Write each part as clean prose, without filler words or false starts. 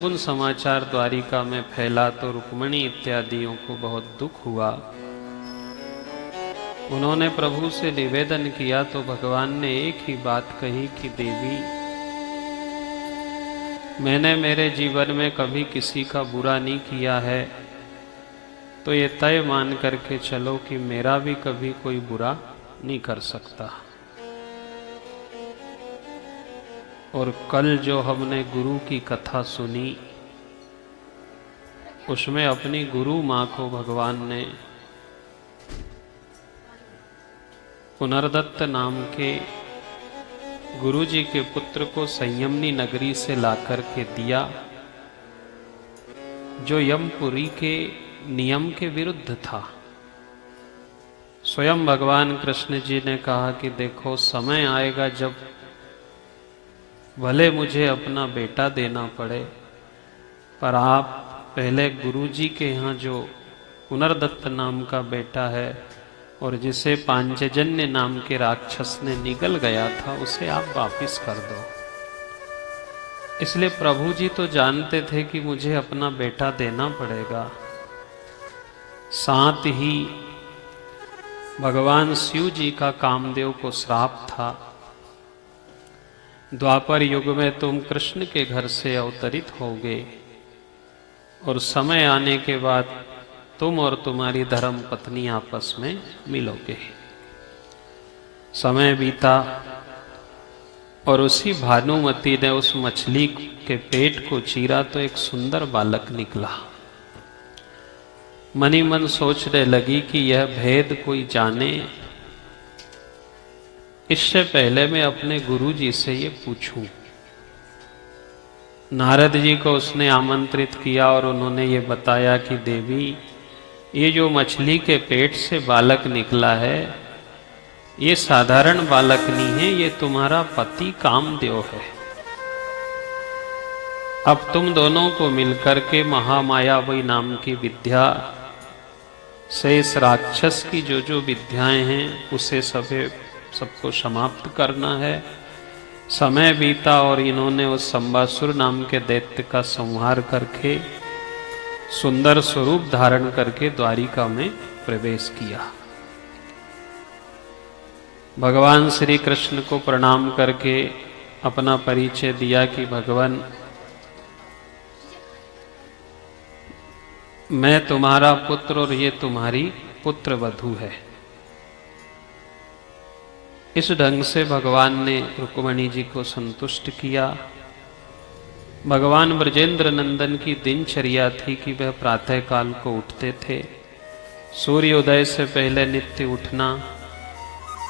उन समाचार द्वारिका में फैला तो रुक्मणी इत्यादियों को बहुत दुख हुआ। उन्होंने प्रभु से निवेदन किया तो भगवान ने एक ही बात कही कि देवी, मैंने मेरे जीवन में कभी किसी का बुरा नहीं किया है, तो ये तय मान करके चलो कि मेरा भी कभी कोई बुरा नहीं कर सकता। और कल जो हमने गुरु की कथा सुनी, उसमें अपनी गुरु माँ को भगवान ने पुनर्दत्त नाम के गुरु जी के पुत्र को संयमनी नगरी से लाकर के दिया, जो यमपुरी के नियम के विरुद्ध था। स्वयं भगवान कृष्ण जी ने कहा कि देखो, समय आएगा जब भले मुझे अपना बेटा देना पड़े, पर आप पहले गुरु जी के यहाँ जो पुनर्दत्त नाम का बेटा है और जिसे पांचजन्य नाम के राक्षस ने निगल गया था, उसे आप वापिस कर दो। इसलिए प्रभु जी तो जानते थे कि मुझे अपना बेटा देना पड़ेगा। साथ ही भगवान शिव जी का कामदेव को श्राप था, द्वापर युग में तुम कृष्ण के घर से अवतरित होगे और समय आने के बाद तुम और तुम्हारी धर्म पत्नी आपस में मिलोगे। समय बीता और उसी भानुमती ने उस मछली के पेट को चीरा तो एक सुंदर बालक निकला। मनी मन सोचने लगी कि यह भेद कोई जाने, इससे पहले मैं अपने गुरु जी से ये पूछूं। नारद जी को उसने आमंत्रित किया और उन्होंने ये बताया कि देवी, ये जो मछली के पेट से बालक निकला है, ये साधारण बालक नहीं है, ये तुम्हारा पति कामदेव है। अब तुम दोनों को मिलकर के महामायावी नाम की विद्या से इस राक्षस की जो जो विद्याएं हैं उसे सबको समाप्त करना है। समय बीता और इन्होंने उस संबासुर नाम के दैत्य का संहार करके सुंदर स्वरूप धारण करके द्वारिका में प्रवेश किया। भगवान श्री कृष्ण को प्रणाम करके अपना परिचय दिया कि भगवान, मैं तुम्हारा पुत्र और ये तुम्हारी पुत्र वधू है। इस ढंग से भगवान ने रुक्मणी जी को संतुष्ट किया। भगवान ब्रजेंद्र नंदन की दिनचर्या थी कि वह प्रातः काल को उठते थे, सूर्योदय से पहले नित्य उठना,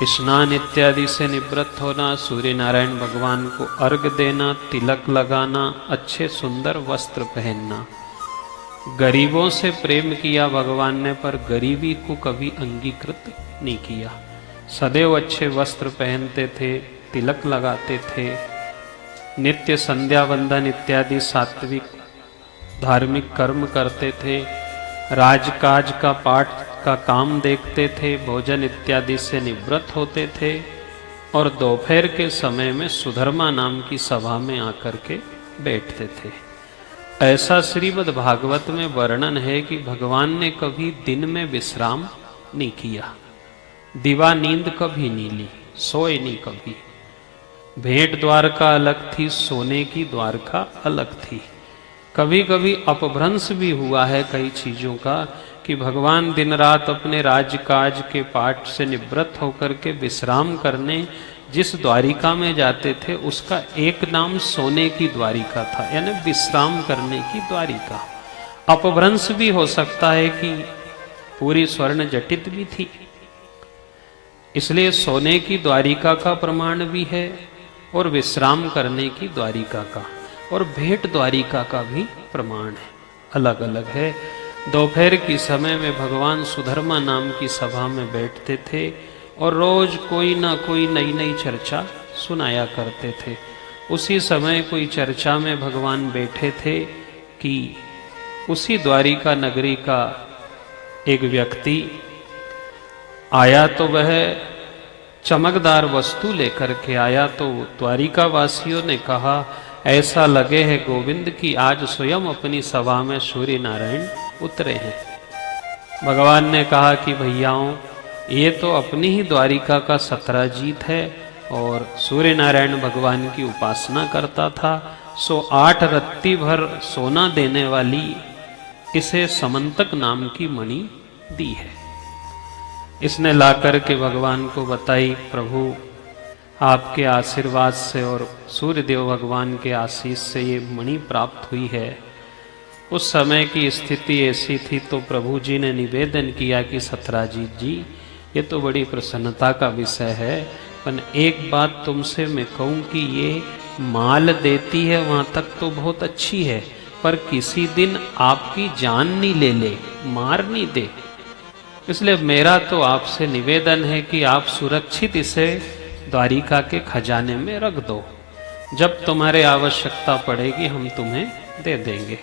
स्नान इत्यादि से निवृत्त होना, सूर्य नारायण भगवान को अर्घ देना, तिलक लगाना, अच्छे सुंदर वस्त्र पहनना। गरीबों से प्रेम किया भगवान ने, पर गरीबी को कभी अंगीकृत नहीं किया। सदैव अच्छे वस्त्र पहनते थे, तिलक लगाते थे, नित्य संध्या वंदन इत्यादि सात्विक धार्मिक कर्म करते थे, राजकाज का पाठ का काम देखते थे, भोजन इत्यादि से निवृत्त होते थे और दोपहर के समय में सुधर्मा नाम की सभा में आकर के बैठते थे। ऐसा श्रीमद् भागवत में वर्णन है कि भगवान ने कभी दिन में विश्राम नहीं किया, दिवा नींद कभी नहीं ली, सोए नहीं कभी। भेंट द्वारका अलग थी, सोने की द्वारका अलग थी। कभी कभी अपभ्रंश भी हुआ है कई चीजों का कि भगवान दिन रात अपने राजकाज के पाठ से निवृत्त होकर के विश्राम करने जिस द्वारिका में जाते थे, उसका एक नाम सोने की द्वारिका था, यानी विश्राम करने की द्वारिका। अपभ्रंश भी हो सकता है कि पूरी स्वर्ण जटित भी थी, इसलिए सोने की द्वारिका का प्रमाण भी है और विश्राम करने की द्वारिका का और भेंट द्वारिका का भी प्रमाण है, अलग अलग है। दोपहर की समय में भगवान सुधर्मा नाम की सभा में बैठते थे और रोज कोई ना कोई नई नई चर्चा सुनाया करते थे। उसी समय कोई चर्चा में भगवान बैठे थे कि उसी द्वारिका नगरी का एक व्यक्ति आया, तो वह चमकदार वस्तु लेकर के आया। तो द्वारिका वासियों ने कहा, ऐसा लगे है गोविंद की आज स्वयं अपनी सभा में सूर्य नारायण उतरे हैं। भगवान ने कहा कि भैयाओं, ये तो अपनी ही द्वारिका का सत्राजीत है और सूर्य नारायण भगवान की उपासना करता था, सो 8 रत्ती भर सोना देने वाली इसे समंतक नाम की मणि दी है। इसने लाकर के भगवान को बताई, प्रभु आपके आशीर्वाद से और सूर्यदेव भगवान के आशीष से ये मणि प्राप्त हुई है। उस समय की स्थिति ऐसी थी तो प्रभु जी ने निवेदन किया कि सत्राजीत जी, ये तो बड़ी प्रसन्नता का विषय है, पर एक बात तुमसे मैं कहूँ कि ये माल देती है वहाँ तक तो बहुत अच्छी है, पर किसी दिन आपकी जान नहीं ले, मार नहीं दे। इसलिए मेरा तो आपसे निवेदन है कि आप सुरक्षित इसे द्वारिका के खजाने में रख दो, जब तुम्हारे आवश्यकता पड़ेगी हम तुम्हें दे देंगे।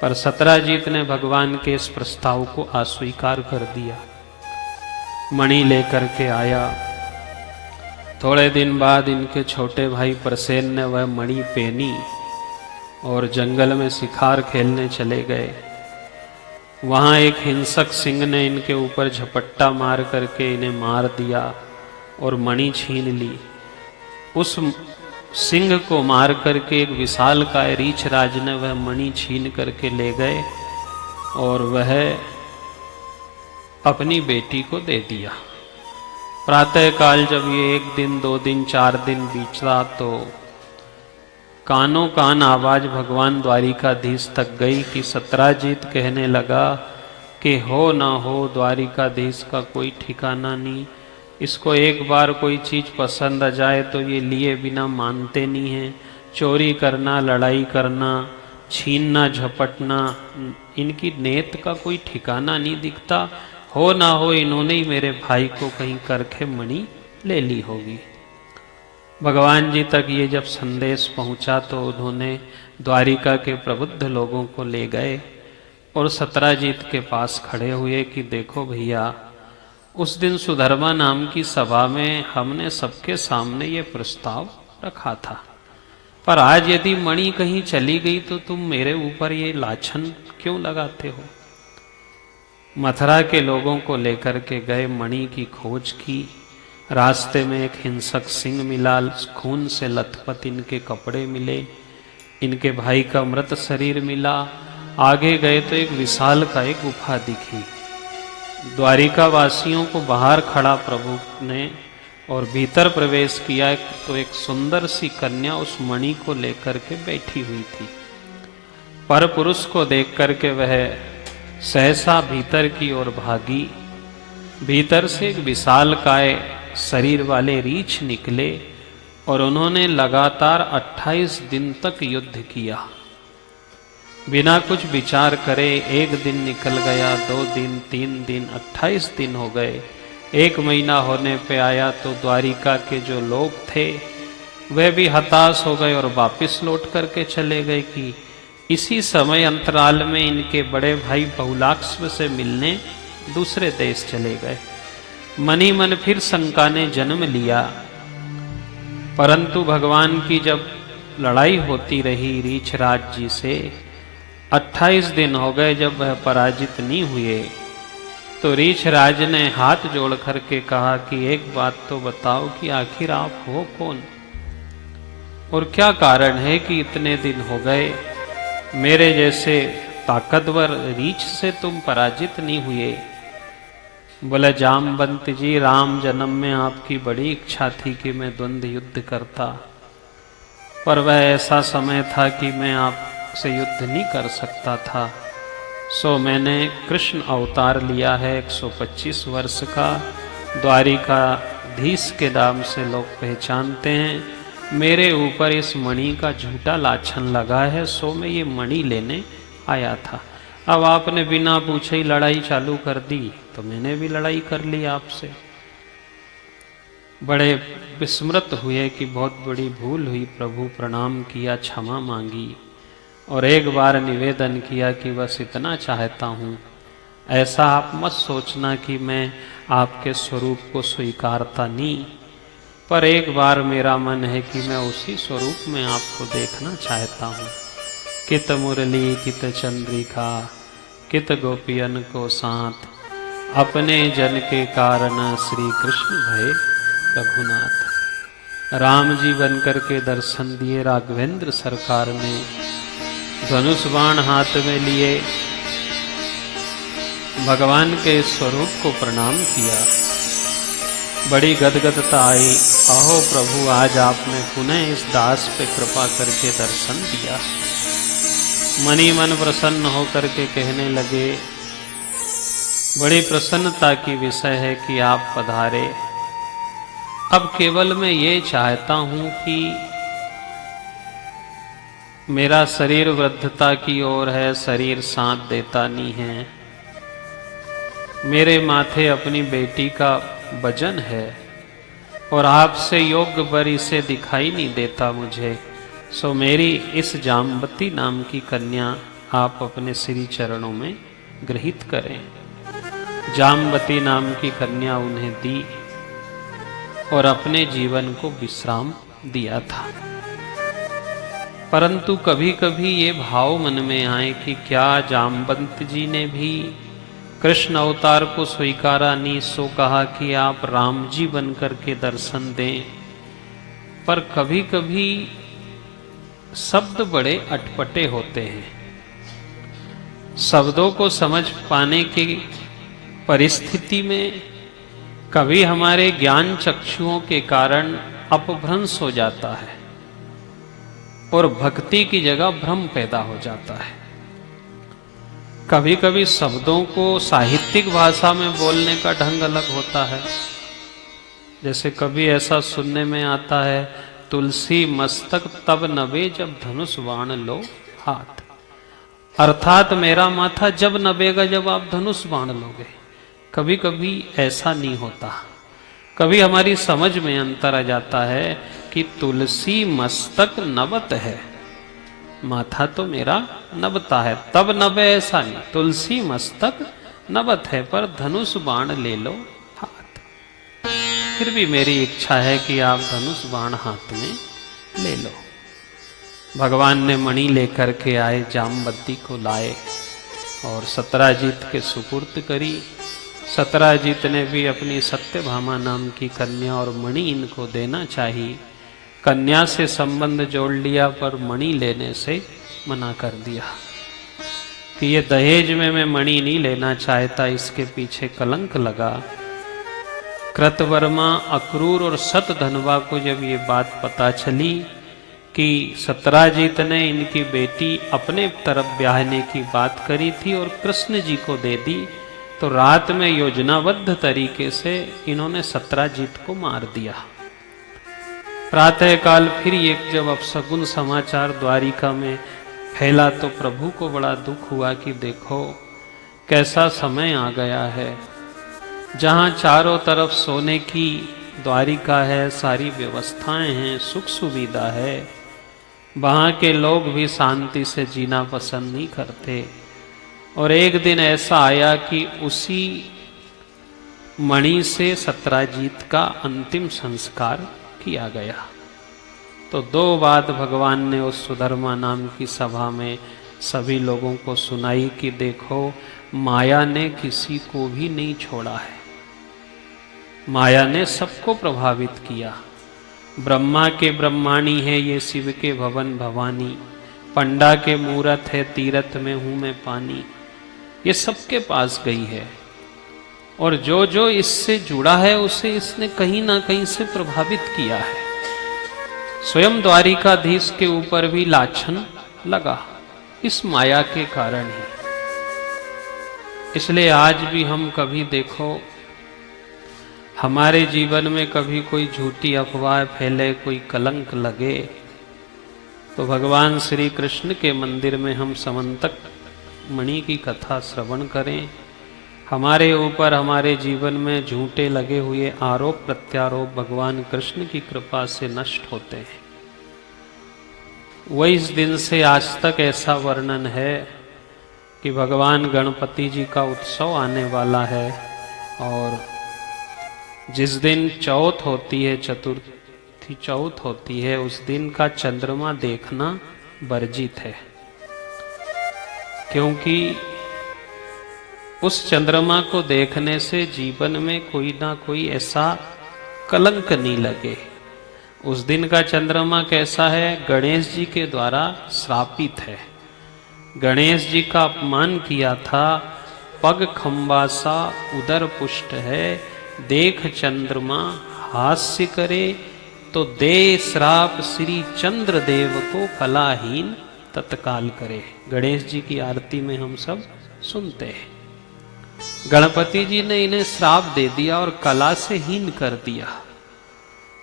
पर सत्राजीत ने भगवान के इस प्रस्ताव को अस्वीकार कर दिया। मणि लेकर के आया। थोड़े दिन बाद इनके छोटे भाई प्रसेन ने वह मणि पहनी और जंगल में शिकार खेलने चले गए। वहां एक हिंसक सिंह ने इनके ऊपर झपट्टा मार करके इन्हें मार दिया और मणि छीन ली। उस सिंह को मार करके एक विशालकाय रीछराज ने वह मणि छीन करके ले गए और वह अपनी बेटी को दे दिया। प्रातः काल जब ये 1 दिन 2 दिन 4 दिन बीता तो कानों कान आवाज भगवान द्वारिकाधीश तक गई कि सत्राजीत कहने लगा कि हो ना हो द्वारिकाधीश का कोई ठिकाना नहीं, इसको एक बार कोई चीज पसंद आ जाए तो ये लिए बिना मानते नहीं हैं। चोरी करना, लड़ाई करना, छीनना, झपटना, इनकी नेत का कोई ठिकाना नहीं दिखता। हो ना हो इन्होंने ही मेरे भाई को कहीं करके मणि ले ली होगी। भगवान जी तक ये जब संदेश पहुंचा तो उन्होंने द्वारिका के प्रबुद्ध लोगों को ले गए और सत्राजीत के पास खड़े हुए कि देखो भैया, उस दिन सुधर्मा नाम की सभा में हमने सबके सामने ये प्रस्ताव रखा था, पर आज यदि मणि कहीं चली गई तो तुम मेरे ऊपर ये लाछन क्यों लगाते हो। मथुरा के लोगों को लेकर के गए, मणि की खोज की। रास्ते में एक हिंसक सिंह मिला, खून से लथपथ इनके कपड़े मिले, इनके भाई का मृत शरीर मिला। आगे गए तो एक विशाल का एक गुफा दिखी। द्वारिका वासियों को बाहर खड़ा प्रभु ने और भीतर प्रवेश किया तो एक सुंदर सी कन्या उस मणि को लेकर के बैठी हुई थी। पर पुरुष को देख करके वह सहसा भीतर की ओर भागी। भीतर से एक विशाल काय शरीर वाले रीछ निकले और उन्होंने लगातार 28 दिन तक युद्ध किया। बिना कुछ विचार करे 1 दिन निकल गया, 2 दिन, 3 दिन, 28 दिन हो गए। 1 महीना होने पे आया तो द्वारिका के जो लोग थे वह भी हताश हो गए और वापिस लौट करके चले गए कि इसी समय अंतराल में इनके बड़े भाई बहुलाक्ष से मिलने दूसरे देश चले गए। मनी मन फिर शंका ने जन्म लिया, परंतु भगवान की जब लड़ाई होती रही रीछराज जी से, 28 दिन हो गए जब वह पराजित नहीं हुए, तो रीछराज ने हाथ जोड़ करके कहा कि एक बात तो बताओ कि आखिर आप हो कौन और क्या कारण है कि इतने दिन हो गए मेरे जैसे ताकतवर रीछ से तुम पराजित नहीं हुए। बोले जामवंत जी, राम जन्म में आपकी बड़ी इच्छा थी कि मैं द्वंद्व युद्ध करता, पर वह ऐसा समय था कि मैं आपसे युद्ध नहीं कर सकता था, सो मैंने कृष्ण अवतार लिया है 125 वर्ष का, द्वारिकाधीश के नाम से लोग पहचानते हैं। मेरे ऊपर इस मणि का झूठा लाछन लगा है, सो मैं ये मणि लेने आया था। अब आपने बिना पूछे ही लड़ाई चालू कर दी तो मैंने भी लड़ाई कर ली आपसे। बड़े विस्मृत हुए कि बहुत बड़ी भूल हुई, प्रभु प्रणाम किया, क्षमा मांगी और एक बार निवेदन किया कि बस इतना चाहता हूँ, ऐसा आप मत सोचना कि मैं आपके स्वरूप को स्वीकारता नहीं, पर एक बार मेरा मन है कि मैं उसी स्वरूप में आपको देखना चाहता हूँ। कित मुरली कित चंद्रिका कित गोपियन को साथ, अपने जन के कारण श्री कृष्ण भये रघुनाथ। राम जी बनकर के दर्शन दिए राघवेंद्र सरकार ने, धनुष बाण हाथ में लिए भगवान के स्वरूप को प्रणाम किया। बड़ी गदगदता आई, अहो प्रभु आज आपने पुनः इस दास पे कृपा करके दर्शन दिया। मनी मन प्रसन्न होकर के कहने लगे, बड़ी प्रसन्नता की विषय है कि आप पधारे। अब केवल मैं ये चाहता हूं कि मेरा शरीर वृद्धता की ओर है, शरीर साथ देता नहीं है। मेरे माथे अपनी बेटी का वजन है और आपसे योग्य वर इसे दिखाई नहीं देता मुझे। सो मेरी इस जाम्बती नाम की कन्या आप अपने श्री चरणों में गृहीत करें। जाम्बती नाम की कन्या उन्हें दी और अपने जीवन को विश्राम दिया था। परंतु कभी कभी ये भाव मन में आए कि क्या जाम्बवंत जी ने भी कृष्ण अवतार को स्वीकारा नहीं, सो कहा कि आप राम जी बनकर के दर्शन दें। पर कभी कभी शब्द बड़े अटपटे होते हैं। शब्दों को समझ पाने की परिस्थिति में कभी हमारे ज्ञान चक्षुओं के कारण अपभ्रंश हो जाता है और भक्ति की जगह भ्रम पैदा हो जाता है। कभी कभी शब्दों को साहित्यिक भाषा में बोलने का ढंग अलग होता है। जैसे कभी ऐसा सुनने में आता है, तुलसी मस्तक तब नबे जब धनुष बाण लो हाथ। अर्थात मेरा माथा जब नबेगा जब आप धनुष बाण लोगे। कभी कभी ऐसा नहीं होता। कभी हमारी समझ में अंतर आ जाता है कि तुलसी मस्तक नबत है, माथा तो मेरा नबता है, तब नबे ऐसा नहीं। तुलसी मस्तक नबत है पर धनुष बाण ले लो हाथ। फिर भी मेरी इच्छा है कि आप धनुष बाण हाथ में ले लो। भगवान ने मणि लेकर के आए, जामवती को लाए और सत्राजीत के सुपुर्द करी। सत्राजीत ने भी अपनी सत्यभामा नाम की कन्या और मणि इनको देना चाहिए। कन्या से संबंध जोड़ लिया पर मणि लेने से मना कर दिया कि ये दहेज में मैं मणि नहीं लेना चाहता, इसके पीछे कलंक लगा। कृतवर्मा, अक्रूर और सतधनवा को जब ये बात पता चली कि सत्राजीत ने इनकी बेटी अपने तरफ ब्याहने की बात करी थी और कृष्ण जी को दे दी, तो रात में योजनाबद्ध तरीके से इन्होंने सत्राजीत को मार दिया। प्रातः काल फिर एक जब अपशगुन समाचार द्वारिका में फैला तो प्रभु को बड़ा दुख हुआ कि देखो कैसा समय आ गया है, जहां चारों तरफ सोने की द्वारिका है, सारी व्यवस्थाएं हैं, सुख सुविधा है, वहां के लोग भी शांति से जीना पसंद नहीं करते। और एक दिन ऐसा आया कि उसी मणि से सत्राजीत का अंतिम संस्कार किया गया। तो 2 बात भगवान ने उस सुधर्मा नाम की सभा में सभी लोगों को सुनाई कि देखो माया ने किसी को भी नहीं छोड़ा है, माया ने सबको प्रभावित किया। ब्रह्मा के ब्रह्माणी है ये शिव के भवन भवानी, पंडा के मूरत है तीरथ में हूं मैं पानी, ये सबके पास गई है। और जो जो इससे जुड़ा है उसे इसने कहीं ना कहीं से प्रभावित किया है। स्वयं द्वारिकाधीश के ऊपर भी लाछन लगा इस माया के कारण ही। इसलिए आज भी हम कभी देखो हमारे जीवन में कभी कोई झूठी अफवाह फैले, कोई कलंक लगे, तो भगवान श्री कृष्ण के मंदिर में हम समंतक मणि की कथा श्रवण करें। हमारे ऊपर हमारे जीवन में झूठे लगे हुए आरोप प्रत्यारोप भगवान कृष्ण की कृपा से नष्ट होते हैं। वही इस दिन से आज तक ऐसा वर्णन है कि भगवान गणपति जी का उत्सव आने वाला है और जिस दिन चौथ होती है, चौथी चौथ होती है, उस दिन का चंद्रमा देखना वर्जित है, क्योंकि उस चंद्रमा को देखने से जीवन में कोई ना कोई ऐसा कलंक नहीं लगे। उस दिन का चंद्रमा कैसा है? गणेश जी के द्वारा श्रापित है। गणेश जी का अपमान किया था। पग खंबा सा उदर पुष्ट है, देख चंद्रमा हास्य करे, तो दे श्राप श्री चंद्र देव को कलाहीन तत्काल करे। गणेश जी की आरती में हम सब सुनते हैं। गणपति जी ने इन्हें श्राप दे दिया और कला से हीन कर दिया।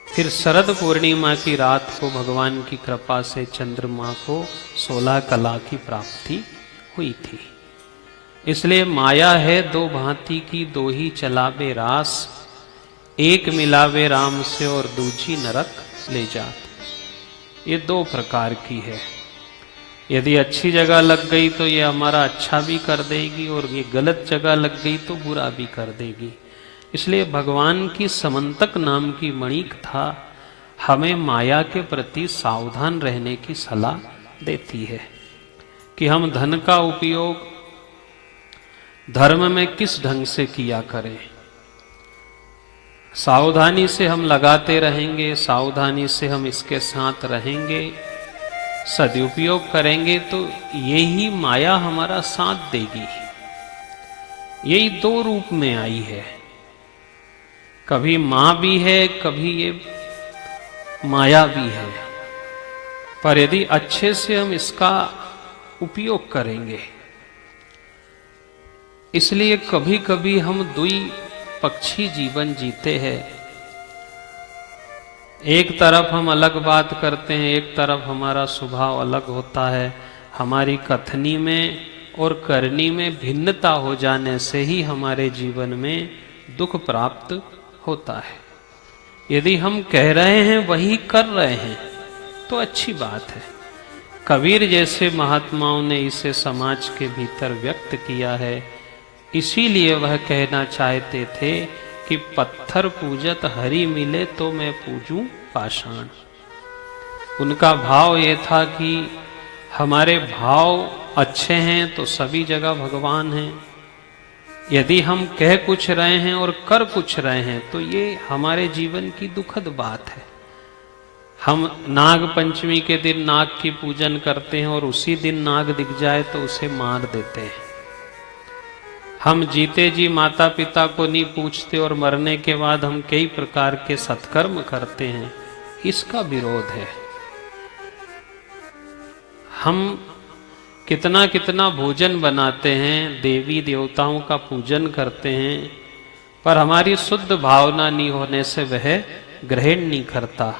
फिर शरद पूर्णिमा की रात को भगवान की कृपा से चंद्रमा को 16 कला की प्राप्ति हुई थी। इसलिए माया है दो भांति की, दो ही चलावे रास, एक मिलावे राम से और दूजी नरक ले जात। ये दो प्रकार की है। यदि अच्छी जगह लग गई तो ये हमारा अच्छा भी कर देगी, और ये गलत जगह लग गई तो बुरा भी कर देगी। इसलिए भगवान की समंतक नाम की मणिक था हमें माया के प्रति सावधान रहने की सलाह देती है कि हम धन का उपयोग धर्म में किस ढंग से किया करें। सावधानी से हम लगाते रहेंगे, सावधानी से हम इसके साथ रहेंगे, सदुपयोग करेंगे तो यही माया हमारा साथ देगी। यही दो रूप में आई है, कभी मां भी है, कभी ये माया भी है। पर यदि अच्छे से हम इसका उपयोग करेंगे, इसलिए कभी कभी हम दुई पक्षी जीवन जीते हैं। एक तरफ हम अलग बात करते हैं, एक तरफ हमारा स्वभाव अलग होता है। हमारी कथनी में और करनी में भिन्नता हो जाने से ही हमारे जीवन में दुख प्राप्त होता है। यदि हम कह रहे हैं वही कर रहे हैं तो अच्छी बात है। कबीर जैसे महात्माओं ने इसे समाज के भीतर व्यक्त किया है। इसीलिए वह कहना चाहते थे कि पत्थर पूजत हरि मिले तो मैं पूजूं पाषाण। उनका भाव ये था कि हमारे भाव अच्छे हैं तो सभी जगह भगवान हैं। यदि हम कह कुछ रहे हैं और कर कुछ रहे हैं तो ये हमारे जीवन की दुखद बात है। हम नाग पंचमी के दिन नाग की पूजन करते हैं और उसी दिन नाग दिख जाए तो उसे मार देते हैं। हम जीते जी माता पिता को नहीं पूछते और मरने के बाद हम कई प्रकार के सत्कर्म करते हैं, इसका विरोध है। हम कितना कितना भोजन बनाते हैं, देवी देवताओं का पूजन करते हैं, पर हमारी शुद्ध भावना नहीं होने से वह ग्रहण नहीं करता।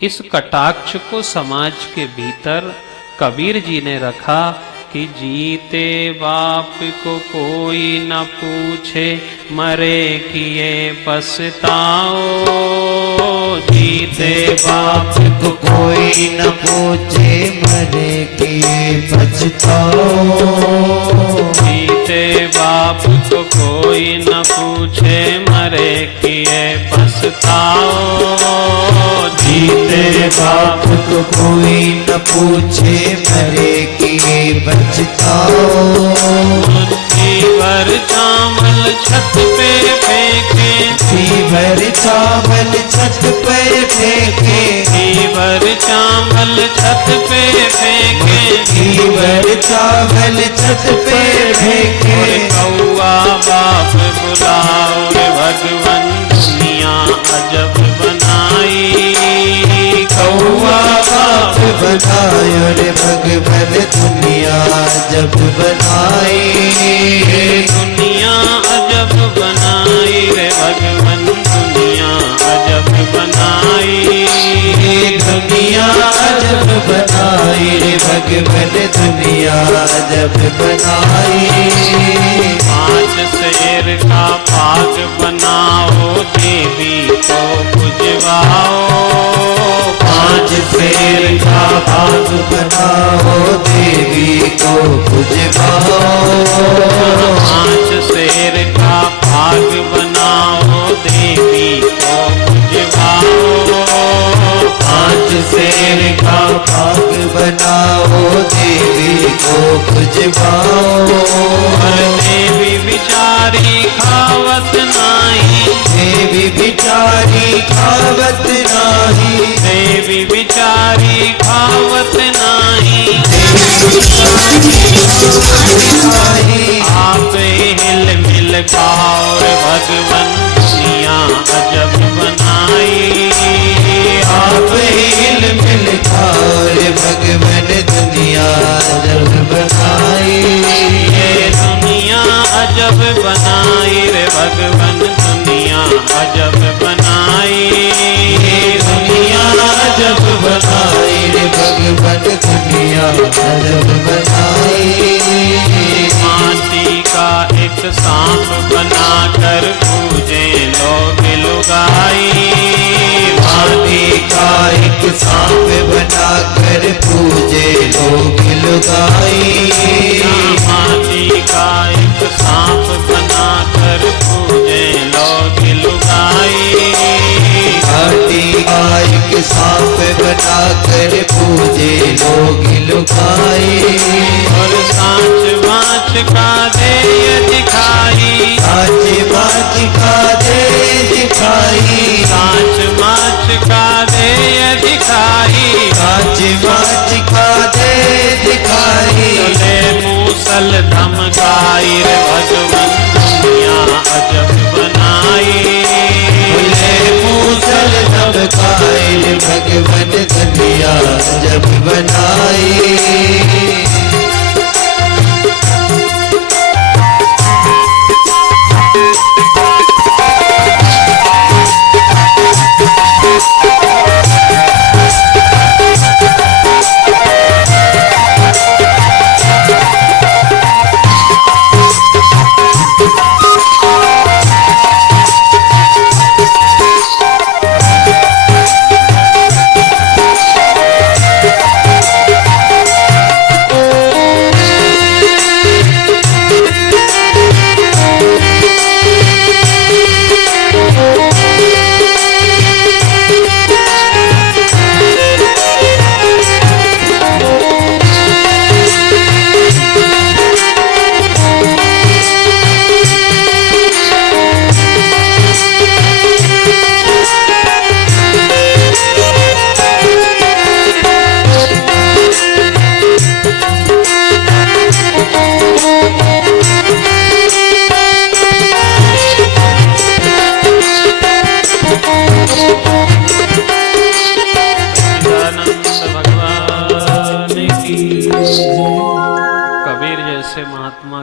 इस कटाक्ष को समाज के भीतर कबीर जी ने रखा कि जीते बाप को कोई न पूछे, मरे किए पछताओ। जीते बाप को कोई न पूछे, मरे किए पछताओ। जीते बाप को कोई न पूछे, मरे किए पछताओ। जीते बाप को कोई न पूछे, मरे किए पछताओ। भर चावल छत पे फेंके, भर चावल छत पे फेंके, भर चावल छत पे फेंके, भर चावल छत पे फेंके। कौआ बाप बुलाओ रे भगवन, दुनिया अजब बनाई। कौआ बाप बनायो रे भगवन, दुनिया अजब बनाई। दुनिया अजब बनाई रे भगवन, दुनिया अजब बनाई। दुनिया अजब बनाई रे भगवन, दुनिया अजब बनाई। 5 शेर का पाग बनाओ, देवी को पुजवाओ। 5 शेर का पाग बनाओ, देवी को पुजवाओ। 5 शेर का पाग बनाओ, देवी को पुजवाओ। को पुजवाओ। देवी बिचारी खावत नाही, देवी बिचारी खावत नाही, देवी बिचारी खावत नाही। आप हिल मिल खाओ रे भगवन दुनिया अजब बनाई। आप हिल मिल खाओ रे भगवन दुनिया अजब बनाई। ये दुनिया अजब बनाई रे भगवन दुनिया अजब बनाई। ये दुनिया अजब बनाई रे भगवन दुनिया अजब बनाई। माटी का एक सांप बनाकर पूजे लोग लुगाई। माटी का एक सांप बनाकर पूजे लोग लुगाई। माटी का एक सांप बनाकर पूजे लोग लुगाई। माटी का एक सांप बनाकर पूजे लोग लुगाई। और सांच माच का दे दिखाई। सांच माच का दे दिखाई। सांच माच का दे दिखाई। सांच माच का दे दिखाई। ले मूसल धमकाई रे भगवन दुनिया अजब बनाई। ले मूसल धमकाई रे भगवन दुनिया अजब बनाई।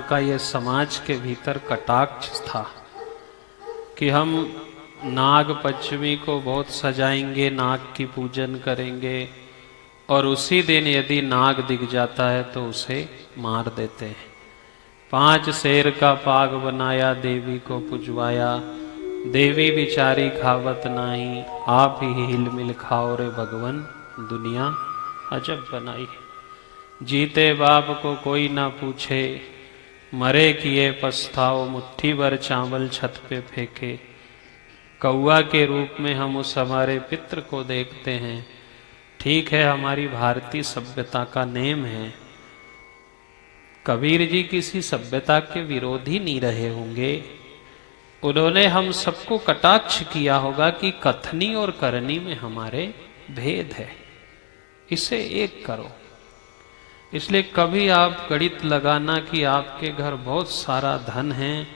का ये समाज के भीतर कटाक्ष था कि हम नाग पंचमी को बहुत सजाएंगे, नाग की पूजन करेंगे और उसी दिन यदि नाग दिख जाता है तो उसे मार देते हैं। 5 शेर का पाग बनाया, देवी को पुजवाया, देवी बिचारी खावत नाही, आप ही हिल मिल खाओ रे भगवन, दुनिया अजब बनाई। जीते बाप को कोई ना पूछे, मरे किए पछताओ, मुट्ठी भर चावल छत पे फेंके। कौआ के रूप में हम उस हमारे पितृ को देखते हैं। ठीक है, हमारी भारतीय सभ्यता का नेम है। कबीर जी किसी सभ्यता के विरोधी नहीं रहे होंगे। उन्होंने हम सबको कटाक्ष किया होगा कि कथनी और करनी में हमारे भेद है, इसे एक करो। इसलिए कभी आप गणित लगाना कि आपके घर बहुत सारा धन है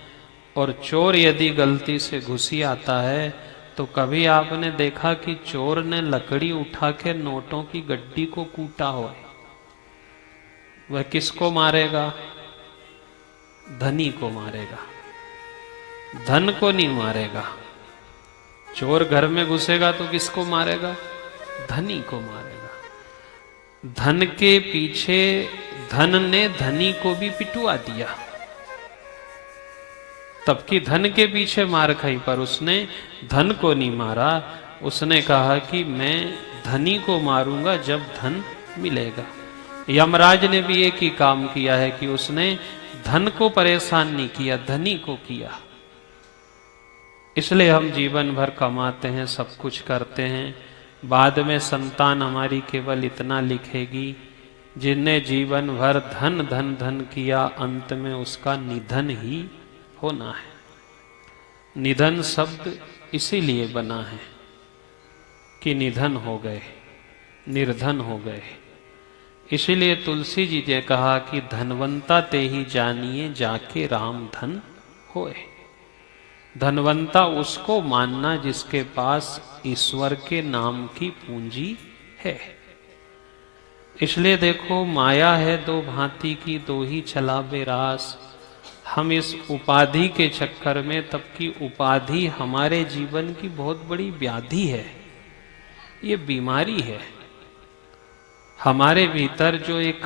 और चोर यदि गलती से घुसी आता है तो कभी आपने देखा कि चोर ने लकड़ी उठा के नोटों की गड्डी को कूटा हो, वह किसको मारेगा? धनी को मारेगा, धन को नहीं मारेगा। चोर घर में घुसेगा तो किसको मारेगा? धनी को मारेगा। धन के पीछे धन ने धनी को भी पिटवा दिया, तब कि धन के पीछे मार खाई, पर उसने धन को नहीं मारा। उसने कहा कि मैं धनी को मारूंगा जब धन मिलेगा। यमराज ने भी एक ही काम किया है कि उसने धन को परेशान नहीं किया, धनी को किया। इसलिए हम जीवन भर कमाते हैं, सब कुछ करते हैं, बाद में संतान हमारी केवल इतना लिखेगी जिनने जीवन भर धन धन धन किया, अंत में उसका निधन ही होना है। निधन शब्द इसीलिए बना है कि निधन हो गए, निर्धन हो गए। इसीलिए तुलसी जी ने कहा कि धनवंता ते ही जानिए, जाके राम धन होए। धनवंता उसको मानना जिसके पास ईश्वर के नाम की पूंजी है। इसलिए देखो, माया है दो भांति की, दो ही चला बेरास। हम इस उपाधि के चक्कर में, तब की उपाधि हमारे जीवन की बहुत बड़ी व्याधि है, ये बीमारी है। हमारे भीतर जो एक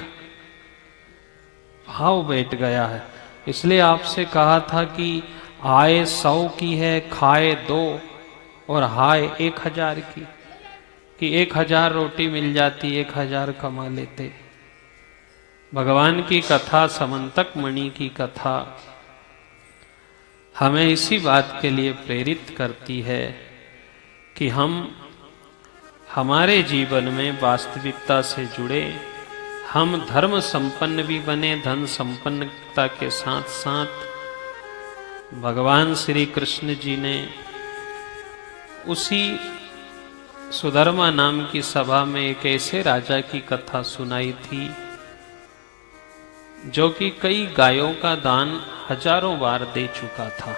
भाव बैठ गया है। इसलिए आपसे कहा था कि आय 100 की है, खाए 2 और हाय 1000 की, कि 1000 रोटी मिल जाती, 1000 कमा लेते। भगवान की कथा, समंतक मणि की कथा हमें इसी बात के लिए प्रेरित करती है कि हम हमारे जीवन में वास्तविकता से जुड़े, हम धर्म संपन्न भी बने, धन संपन्नता के साथ साथ भगवान श्री कृष्ण जी ने उसी सुधर्मा नाम की सभा में एक ऐसे राजा की कथा सुनाई थी जो कि कई गायों का दान हजारों बार दे चुका था,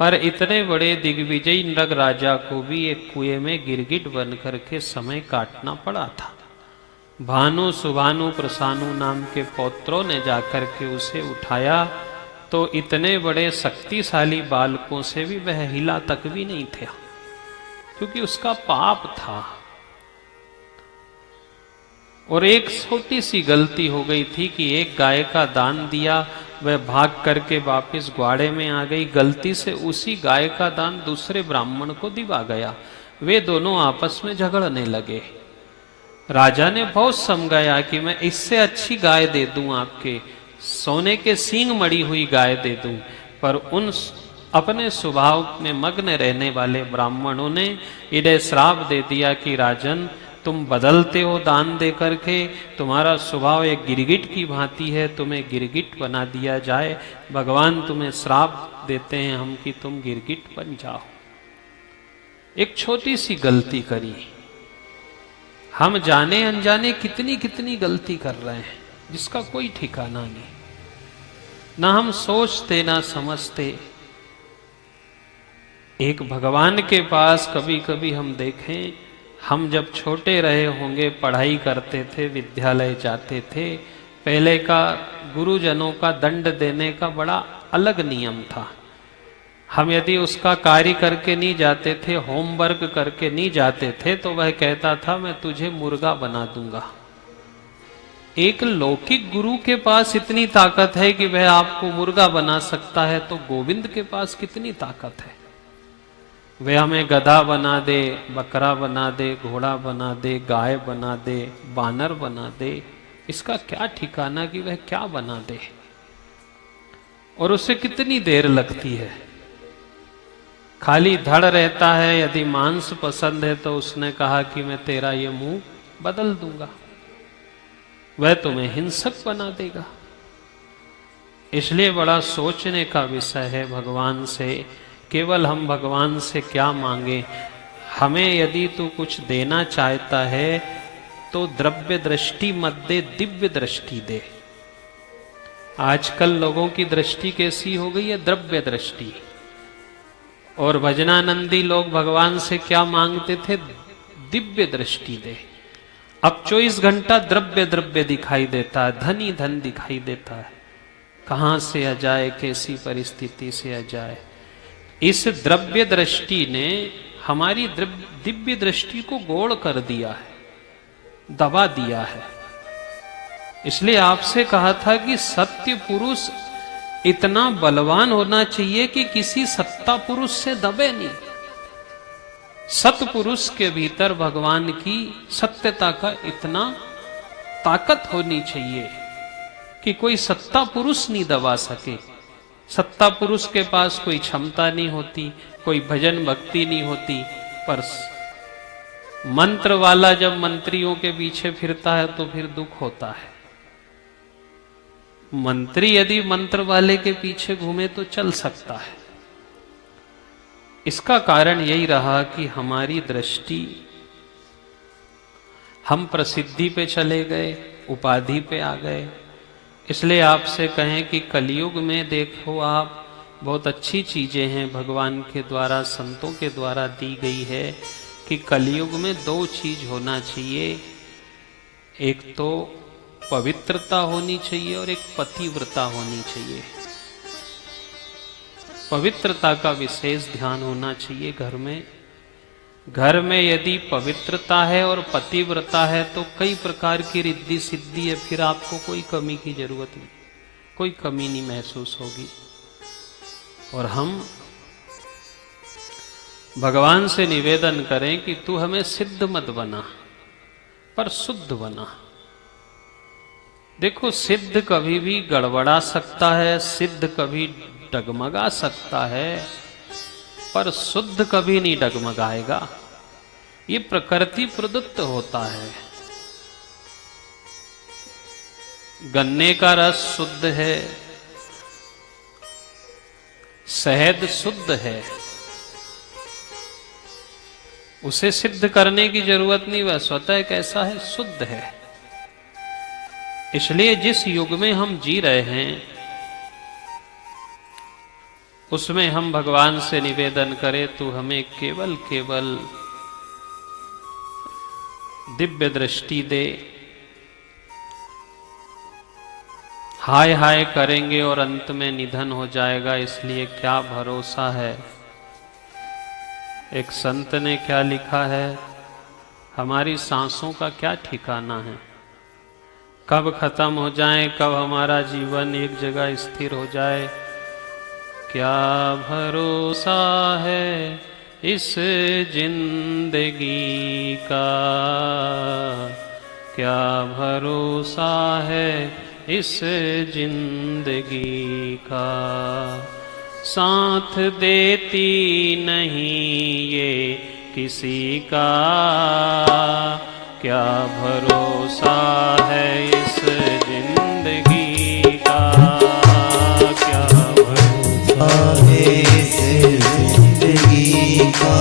पर इतने बड़े दिग्विजयी नृग राजा को भी एक कुएं में गिरगिट बन करके समय काटना पड़ा था। भानु, सुभानु, प्रसानु नाम के पौत्रों ने जाकर के उसे उठाया तो इतने बड़े शक्तिशाली बालकों से भी वह हिला तक भी नहीं था, क्योंकि उसका पाप था। और एक छोटी सी गलती हो गई थी कि एक गाय का दान दिया, वह भाग करके वापस ग्वाड़े में आ गई। गलती से उसी गाय का दान दूसरे ब्राह्मण को दिवा गया। वे दोनों आपस में झगड़ने लगे। राजा ने बहुत समझाया कि मैं इससे अच्छी गाय दे दूं, आपके सोने के सींग मड़ी हुई गाय दे दूं, पर उन अपने स्वभाव में मग्न रहने वाले ब्राह्मणों ने इन्हें श्राप दे दिया कि राजन, तुम बदलते हो दान दे करके, तुम्हारा स्वभाव एक गिरगिट की भांति है, तुम्हें गिरगिट बना दिया जाए। भगवान तुम्हें श्राप देते हैं हम कि तुम गिरगिट बन जाओ। एक छोटी सी गलती करी। हम जाने अनजाने कितनी कितनी गलती कर रहे हैं जिसका कोई ठिकाना नहीं, ना हम सोचते ना समझते। एक भगवान के पास कभी कभी हम देखें, हम जब छोटे रहे होंगे, पढ़ाई करते थे, विद्यालय जाते थे, पहले का गुरुजनों का दंड देने का बड़ा अलग नियम था। हम यदि उसका कार्य करके नहीं जाते थे, होमवर्क करके नहीं जाते थे, तो वह कहता था मैं तुझे मुर्गा बना दूंगा। एक लौकिक गुरु के पास इतनी ताकत है कि वह आपको मुर्गा बना सकता है, तो गोविंद के पास कितनी ताकत है। वह हमें गधा बना दे, बकरा बना दे, घोड़ा बना दे, गाय बना दे, बानर बना दे, इसका क्या ठिकाना कि वह क्या बना दे, और उसे कितनी देर लगती है। खाली धड़ रहता है। यदि मांस पसंद है तो उसने कहा कि मैं तेरा ये मुंह बदल दूंगा, वह तुम्हें हिंसक बना देगा। इसलिए बड़ा सोचने का विषय है भगवान से। केवल हम भगवान से क्या मांगे? हमें यदि तू कुछ देना चाहता है तो द्रव्य दृष्टि मत दे, दिव्य दृष्टि दे। आजकल लोगों की दृष्टि कैसी हो गई है? द्रव्य दृष्टि। और भजनानंदी लोग भगवान से क्या मांगते थे? दिव्य दृष्टि दे। अब 24 घंटा द्रव्य द्रव्य दिखाई देता है, धन ही धन दिखाई देता है। कहां से आ जाए, कैसी परिस्थिति से आ जाए। इस द्रव्य दृष्टि ने हमारी दिव्य दृष्टि को गोड़ कर दिया है, दबा दिया है। इसलिए आपसे कहा था कि सत्य पुरुष इतना बलवान होना चाहिए कि किसी सत्ता पुरुष से दबे नहीं। सत्पुरुष के भीतर भगवान की सत्यता का इतना ताकत होनी चाहिए कि कोई सत्ता पुरुष नहीं दबा सके। सत्ता पुरुष के पास कोई क्षमता नहीं होती, कोई भजन भक्ति नहीं होती, पर मंत्र वाला जब मंत्रियों के पीछे फिरता है तो फिर दुख होता है। मंत्री यदि मंत्र वाले के पीछे घूमे तो चल सकता है। इसका कारण यही रहा कि हमारी दृष्टि, हम प्रसिद्धि पे चले गए, उपाधि पे आ गए। इसलिए आपसे कहें कि कलयुग में देखो आप, बहुत अच्छी चीजें हैं भगवान के द्वारा, संतों के द्वारा दी गई है कि कलयुग में 2 चीज होना चाहिए। एक तो पवित्रता होनी चाहिए और एक पतिव्रता होनी चाहिए। पवित्रता का विशेष ध्यान होना चाहिए घर में। घर में यदि पवित्रता है और पतिव्रता है तो कई प्रकार की रिद्धि सिद्धि है, फिर आपको कोई कमी की जरूरत नहीं, कोई कमी नहीं महसूस होगी। और हम भगवान से निवेदन करें कि तू हमें सिद्ध मत बना, पर शुद्ध बना। देखो, सिद्ध कभी भी गड़बड़ा सकता है, सिद्ध कभी डगमगा सकता है, पर शुद्ध कभी नहीं डगमगाएगा। ये प्रकृति प्रदत्त होता है। गन्ने का रस शुद्ध है, शहद शुद्ध है, उसे सिद्ध करने की जरूरत नहीं, वह स्वतः कैसा है, शुद्ध है। इसलिए जिस युग में हम जी रहे हैं उसमें हम भगवान से निवेदन करें तो हमें केवल केवल दिव्य दृष्टि दे। हाय हाय करेंगे और अंत में निधन हो जाएगा, इसलिए क्या भरोसा है। एक संत ने क्या लिखा है, हमारी सांसों का क्या ठिकाना है, कब खत्म हो जाए, कब हमारा जीवन एक जगह स्थिर हो जाए, क्या भरोसा है इस जिंदगी का, क्या भरोसा है इस जिंदगी का। साथ देती नहीं ये किसी का, क्या भरोसा है इस जिंदगी का, क्या भरोसा है इस जिंदगी का।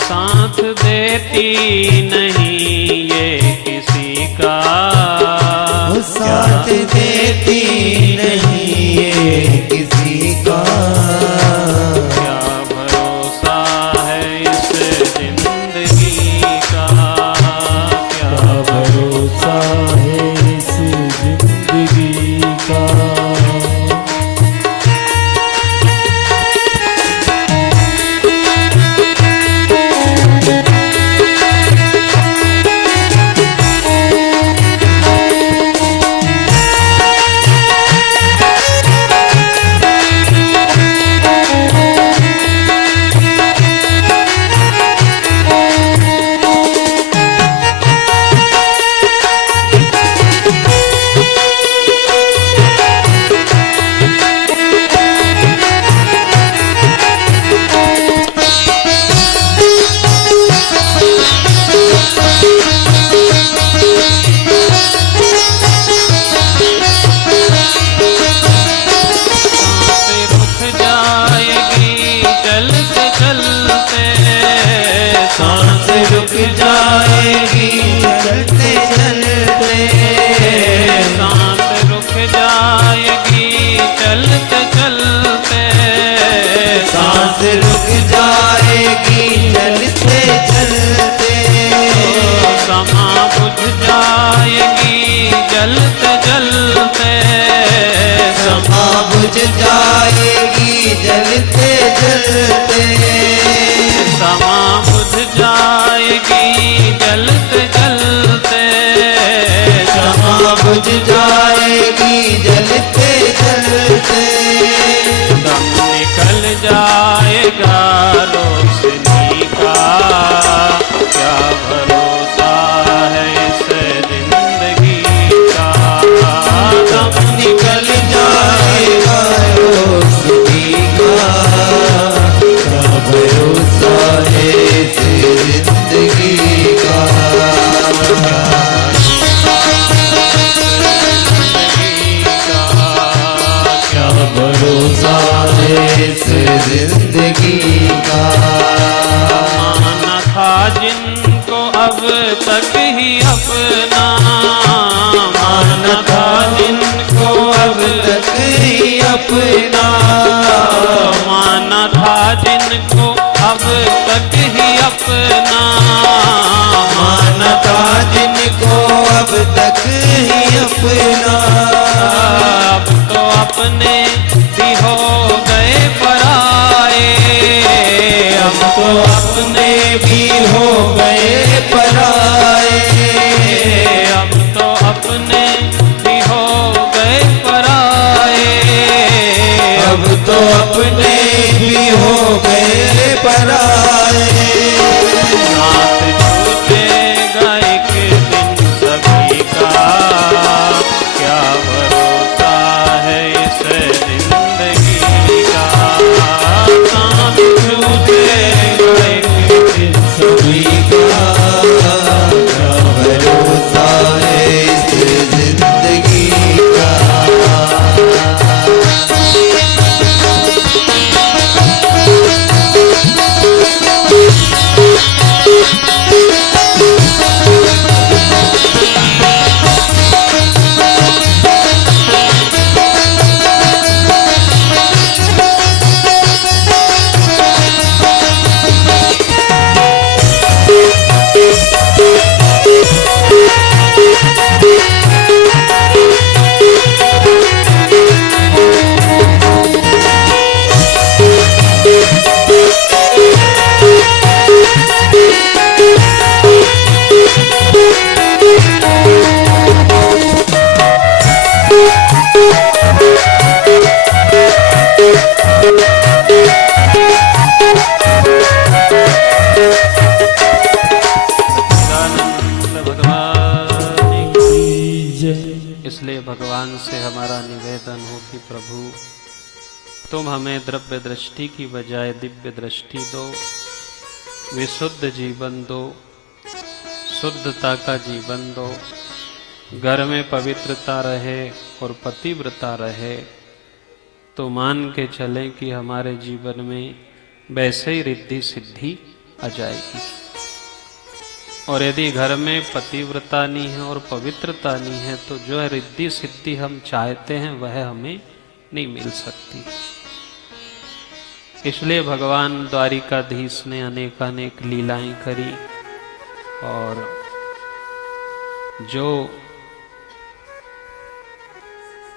साथ देती नहीं ये किसी का, साथ देती नहीं ये किसी का। क्या भरोसा है इस जिंदगी का, क्या भरोसा है अपना, माना था जिनको अब तक ही अपना, माना था जिनको अब तक ही अपना, अब तो अपने भी हो गए पराए, अब तो अपने भी हो गए पराए, अब तो अपने भी हो गए पराए, अब तो अपने भी हो गए पराए। नाथ छूटेगा एक दिन सभी का, क्या भरोसा है इस जिंदगी का, नाथ छूटेगा एक दिन सभी का क्या भरोसा है इस जिंदगी का। इसलिए भगवान से हमारा निवेदन हो कि प्रभु तुम हमें द्रव्य दृष्टि की बजाय दिव्य दृष्टि दो, विशुद्ध जीवन दो, शुद्धता का जीवन दो, घर में पवित्रता रहे और पतिव्रता रहे, तो मान के चलें कि हमारे जीवन में वैसे ही रिद्धि सिद्धि आ जाएगी। और यदि घर में पतिव्रता नहीं है और पवित्रता नहीं है तो जो है रिद्धि सिद्धि हम चाहते हैं वह हमें नहीं मिल सकती। इसलिए भगवान द्वारिकाधीश ने अनेकानेक लीलाएं करी, और जो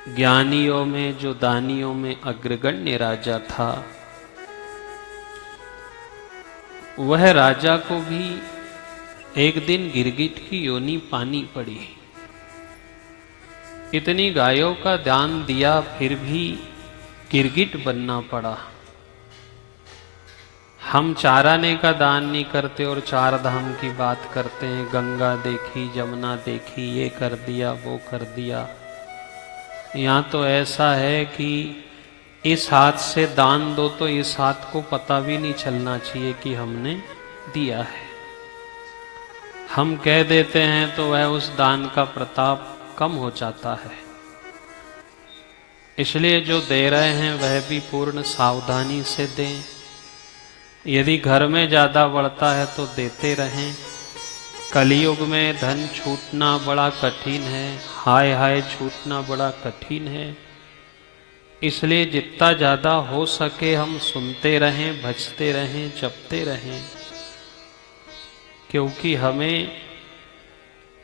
ज्ञानियों में, जो दानियों में अग्रगण्य राजा था, वह राजा को भी एक दिन गिरगिट की योनि पानी पड़ी। इतनी गायों का दान दिया फिर भी गिरगिट बनना पड़ा। हम चाराने का दान नहीं करते और चार धाम की बात करते हैं, गंगा देखी, जमुना देखी, ये कर दिया, वो कर दिया। यहाँ तो ऐसा है कि इस हाथ से दान दो तो इस हाथ को पता भी नहीं चलना चाहिए कि हमने दिया है। हम कह देते हैं तो वह उस दान का प्रताप कम हो जाता है। इसलिए जो दे रहे हैं वह भी पूर्ण सावधानी से दें। यदि घर में ज्यादा बढ़ता है तो देते रहें। कलयुग में धन छूटना बड़ा कठिन है, हाय हाय छूटना बड़ा कठिन है। इसलिए जितना ज्यादा हो सके हम सुनते रहें, भजते रहें, जपते रहें, क्योंकि हमें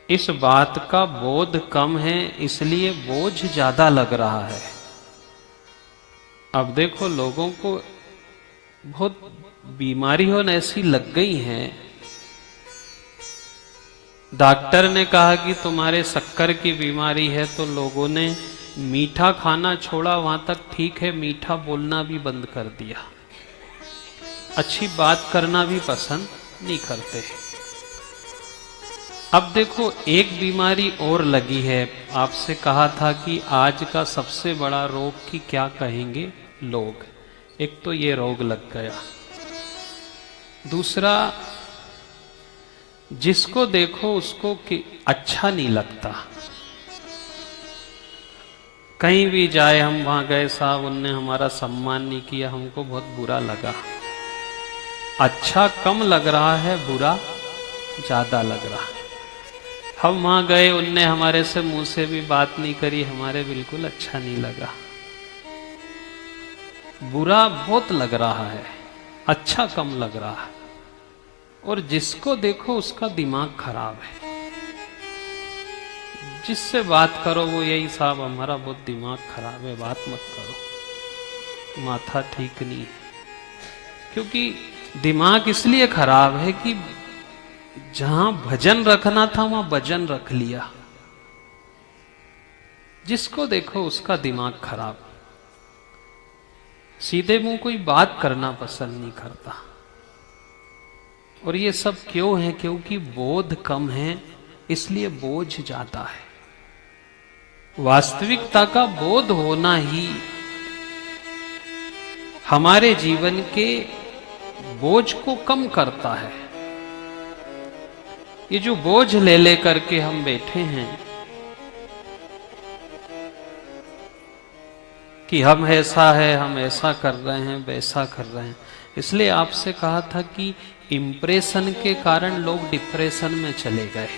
इस बात का बोध कम है, इसलिए बोझ ज्यादा लग रहा है। अब देखो लोगों को बहुत बीमारी होने ऐसी लग गई है। डॉक्टर ने कहा कि तुम्हारे शक्कर की बीमारी है, तो लोगों ने मीठा खाना छोड़ा, वहां तक ठीक है, मीठा बोलना भी बंद कर दिया, अच्छी बात करना भी पसंद नहीं करते। अब देखो एक बीमारी और लगी है। आपसे कहा था कि आज का सबसे बड़ा रोग की क्या कहेंगे लोग। एक तो ये रोग लग गया, दूसरा जिसको देखो उसको कि अच्छा नहीं लगता। कहीं भी जाए, हम वहां गए साहब, उनने हमारा सम्मान नहीं किया, हमको बहुत बुरा लगा। अच्छा कम लग रहा है, बुरा ज्यादा लग रहा है। हम वहां गए, उनने हमारे से मुंह से भी बात नहीं करी, हमारे बिल्कुल अच्छा नहीं लगा। बुरा बहुत लग रहा है, अच्छा कम लग रहा है, और जिसको देखो उसका दिमाग खराब है। जिससे बात करो वो यही, साहब हमारा बहुत दिमाग खराब है, बात मत करो, माथा ठीक नहीं है। क्योंकि दिमाग इसलिए खराब है कि जहां भजन रखना था वहां भजन रख लिया। जिसको देखो उसका दिमाग खराब, सीधे मुंह कोई बात करना पसंद नहीं करता। और ये सब क्यों है? क्योंकि बोध कम है, इसलिए बोझ ज्यादा है। वास्तविकता का बोध होना ही हमारे जीवन के बोझ को कम करता है। ये जो बोझ ले ले करके हम बैठे हैं कि हम ऐसा है, हम ऐसा कर रहे हैं, वैसा कर रहे हैं, इसलिए आपसे कहा था कि इंप्रेशन के कारण लोग डिप्रेशन में चले गए।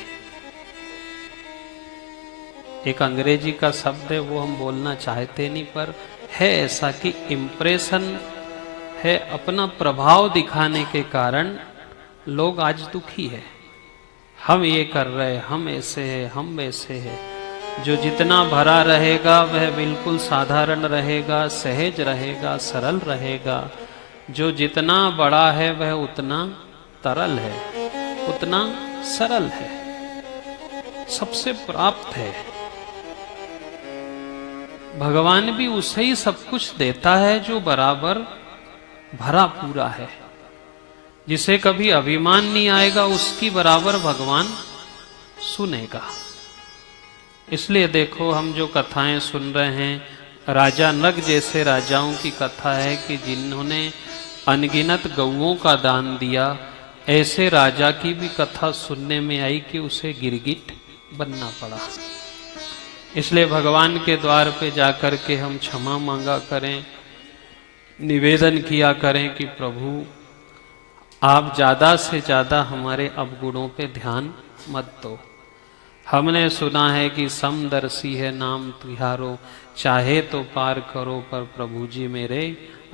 एक अंग्रेजी का शब्द है, वो हम बोलना चाहते नहीं, पर है ऐसा कि इंप्रेशन है, अपना प्रभाव दिखाने के कारण लोग आज दुखी है। हम ये कर रहे, हम ऐसे हैं, हम वैसे हैं। जो जितना भरा रहेगा वह बिल्कुल साधारण रहेगा, सहज रहेगा, सरल रहेगा। जो जितना बड़ा है वह उतना तरल है, उतना सरल है, सबसे प्राप्त है। भगवान भी उसे ही सब कुछ देता है जो बराबर भरा पूरा है। जिसे कभी अभिमान नहीं आएगा उसकी बराबर भगवान सुनेगा। इसलिए देखो, हम जो कथाएं सुन रहे हैं, राजा नग जैसे राजाओं की कथा है कि जिन्होंने अनगिनत गौओं का दान दिया, ऐसे राजा की भी कथा सुनने में आई कि उसे गिरगिट बनना पड़ा। इसलिए भगवान के द्वार पे जाकर के हम क्षमा मांगा करें, निवेदन किया करें कि प्रभु आप ज्यादा से ज्यादा हमारे अवगुणों पे ध्यान मत दो। हमने सुना है कि समदर्शी है नाम तिहारो, चाहे तो पार करो, पर प्रभु जी मेरे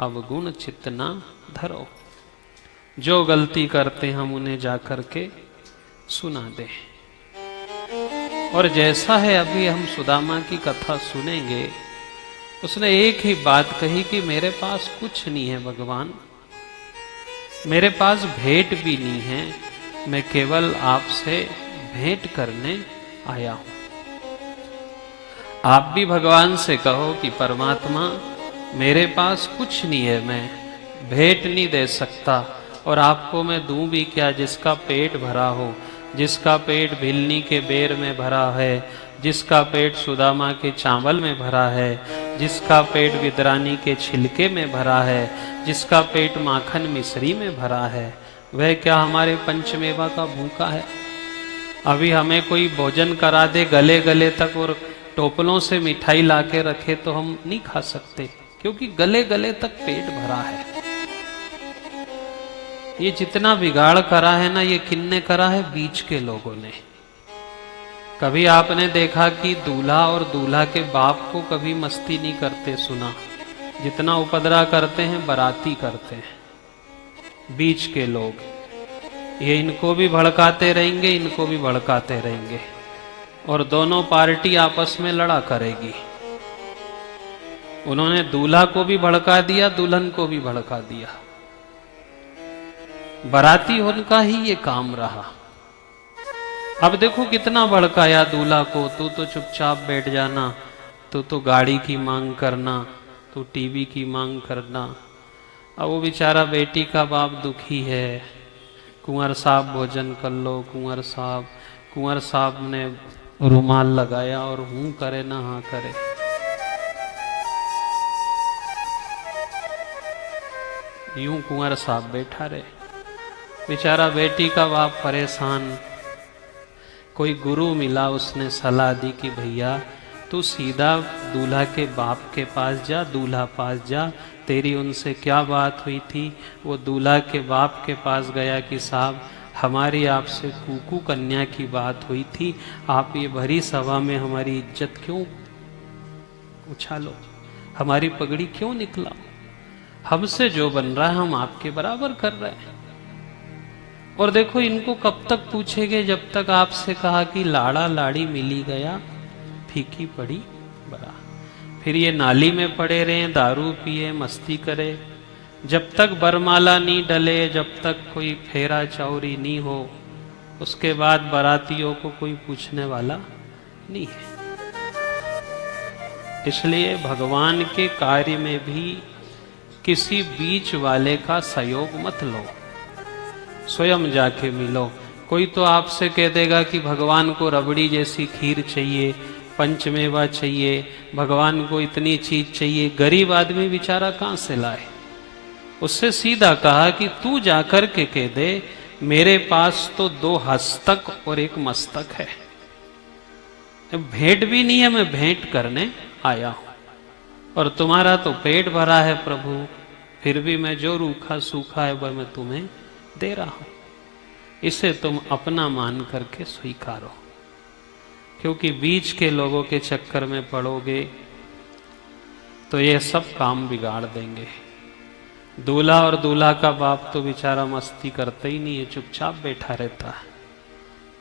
अवगुण चित्त ना धरो। जो गलती करते हम उन्हें जाकर के सुना दें। और जैसा है, अभी हम सुदामा की कथा सुनेंगे, उसने एक ही बात कही कि मेरे पास कुछ नहीं है भगवान, मेरे पास भेंट भी नहीं है, मैं केवल आपसे भेंट करने आया हूं। आप भी भगवान से कहो कि परमात्मा मेरे पास कुछ नहीं है, मैं भेंट नहीं दे सकता, और आपको मैं दूं भी क्या? जिसका पेट भरा हो, जिसका पेट भिलनी के बेर में भरा है, जिसका पेट सुदामा के चावल में भरा है, जिसका पेट विद्रानी के छिलके में भरा है, जिसका पेट माखन मिश्री में भरा है, वह क्या हमारे पंचमेवा का भूखा है? अभी हमें कोई भोजन करा दे गले गले तक और टोपलों से मिठाई लाके रखे तो हम नहीं खा सकते, क्योंकि गले गले तक पेट भरा है। ये जितना बिगाड़ करा है ना, ये किन्ने करा है? बीच के लोगों ने। कभी आपने देखा कि दूल्हा और दूल्हा के बाप को कभी मस्ती नहीं करते सुना? जितना उपद्रव करते हैं बाराती करते हैं बीच के लोग। ये इनको भी भड़काते रहेंगे, इनको भी भड़काते रहेंगे, और दोनों पार्टी आपस में लड़ा करेगी। उन्होंने दूल्हा को भी भड़का दिया, दुल्हन को भी भड़का दिया। बाराती उनका ही ये काम रहा। अब देखो कितना भड़काया दूल्हा को, तू तो चुपचाप बैठ जाना, तू तो गाड़ी की मांग करना, तू टीवी की मांग करना। अब वो बेचारा बेटी का बाप दुखी है, कुंवर साहब भोजन कर लो, कुंवर साहब ने रुमाल लगाया और हूं करे ना हाँ करे। यूं कुंवर साहब बैठा रहे, बेचारा बेटी का बाप परेशान। कोई गुरु मिला, उसने सलाह दी कि भैया तू सीधा दूल्हा के बाप के पास जा, दूल्हा पास जा, तेरी उनसे क्या बात हुई थी? वो दूल्हा के बाप के पास गया कि साहब हमारी आपसे कुकू कन्या की बात हुई थी, आप ये भरी सभा में हमारी इज्जत क्यों उछालो, हमारी पगड़ी क्यों निकला? हमसे जो बन रहा है हम आपके बराबर कर रहे हैं। और देखो इनको कब तक पूछेंगे, जब तक आपसे कहा कि लाड़ा लाड़ी मिली गया फीकी पड़ी बरा। फिर ये नाली में पड़े रहे, दारू पिए, मस्ती करे, जब तक बरमाला नहीं डले, जब तक कोई फेरा चौरी नहीं हो, उसके बाद बारातियों को कोई पूछने वाला नहीं है। इसलिए भगवान के कार्य में भी किसी बीच वाले का सहयोग मत लो, स्वयं जाके मिलो। कोई तो आपसे कह देगा कि भगवान को रबड़ी जैसी खीर चाहिए, पंचमेवा चाहिए, भगवान को इतनी चीज चाहिए। गरीब आदमी बेचारा कहां से लाए? उससे सीधा कहा कि तू जाकर के कह दे मेरे पास तो 2 हस्तक और 1 मस्तक है, भेंट भी नहीं है, मैं भेंट करने आया हूं, और तुम्हारा तो पेट भरा है प्रभु, फिर भी मैं जो रूखा सूखा है वह मैं तुम्हें दे रहा हूं, इसे तुम अपना मान करके स्वीकारो। क्योंकि बीच के लोगों के चक्कर में पड़ोगे तो ये सब काम बिगाड़ देंगे। दूल्हा और दूल्हा का बाप तो बेचारा मस्ती करता ही नहीं है, चुपचाप बैठा रहता है।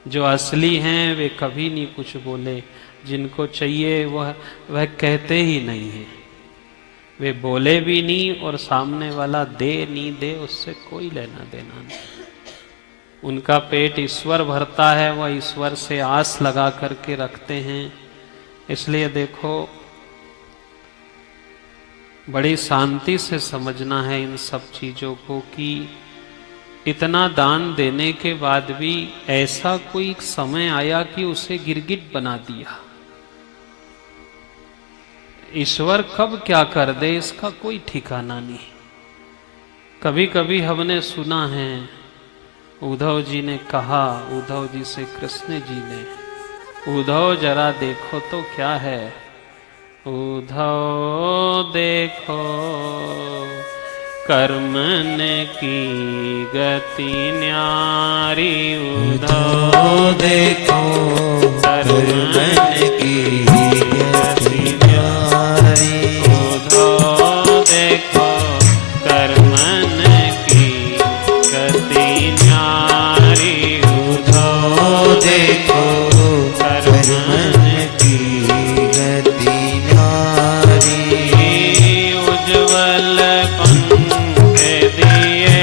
जो असली हैं वे कभी नहीं कुछ बोले, जिनको चाहिए वह कहते ही नहीं है, वे बोले भी नहीं, और सामने वाला दे नहीं दे उससे कोई लेना देना नहीं। उनका पेट ईश्वर भरता है, वह ईश्वर से आस लगा करके रखते हैं। इसलिए देखो बड़ी शांति से समझना है इन सब चीजों को कि इतना दान देने के बाद भी ऐसा कोई समय आया कि उसे गिरगिट बना दिया। ईश्वर कब क्या कर दे इसका कोई ठिकाना नहीं। कभी कभी हमने सुना है, उद्धव जी ने कहा, उद्धव जी से कृष्ण जी ने, उद्धव जरा देखो तो क्या है, उद्धव देखो कर्मन की गति न्यारी, उद्धव देखो कर्मन की गति न्यारी, उद्धव देखो कर्मन की गति न्यारी, उद्धव देखो कर्मन की गति न्यारी, उज्ज्वल पंख दिए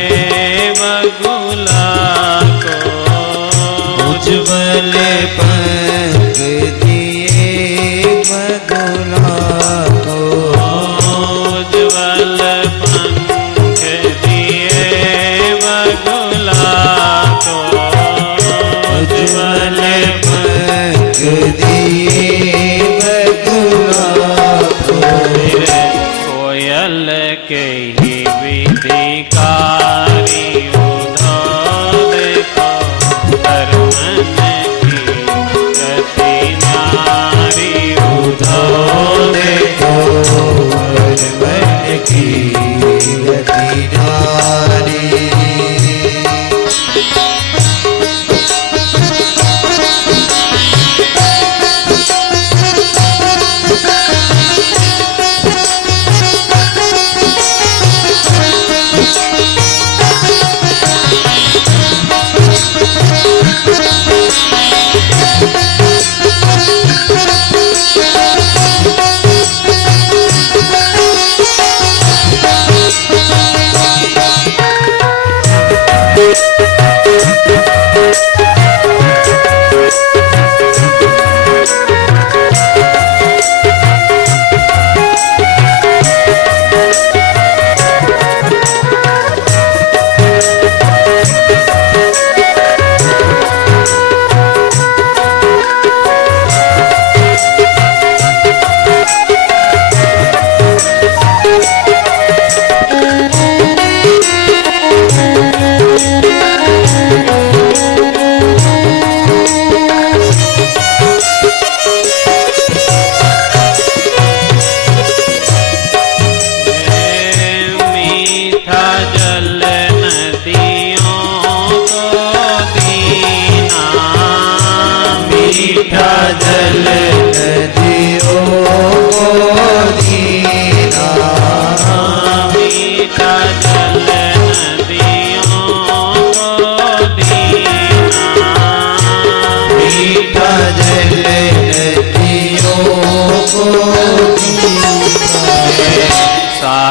बगुला को, उज्ज्वल पंख दिए बगुला को, उज्ज्वल पंख दिए बगुला को, उज्ज्वल पंख दिए बगुला को, कोयल के ही विधिकारी, उद्धव देखो कर्मन की गति न्यारी, उद्धव देखो कर्मन की गति न्यारी।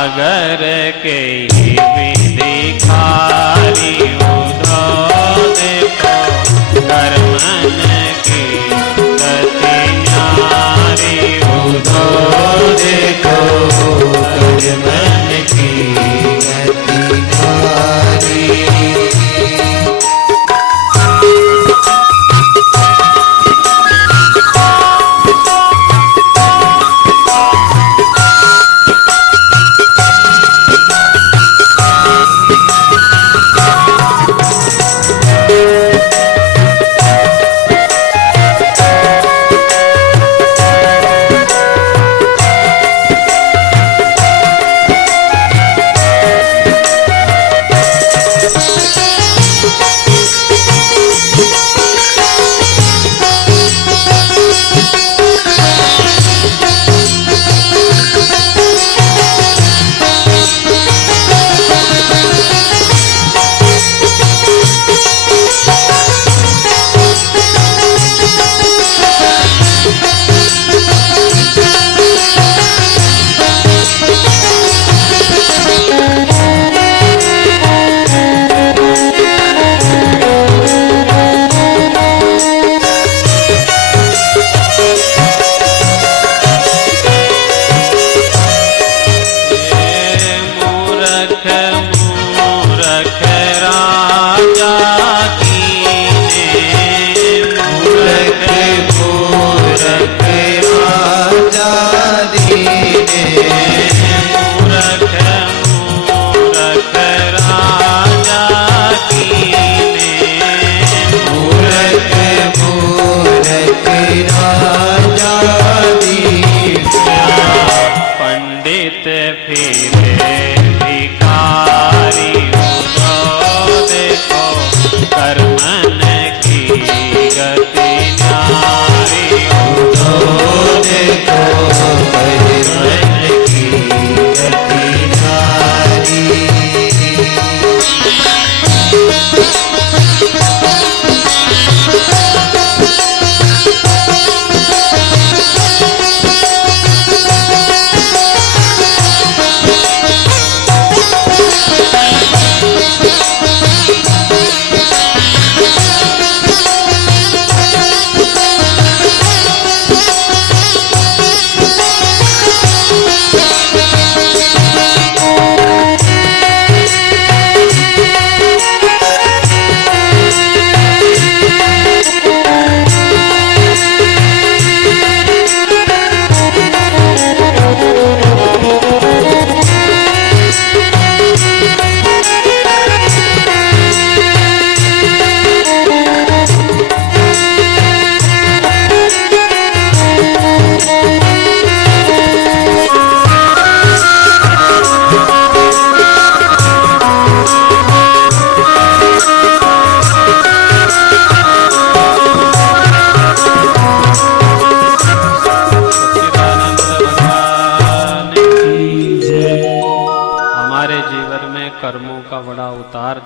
सागर के विधिखारी उधो देखो कर्मन की गति न्यारी उधो देखो कर्मन की गति न्यारी।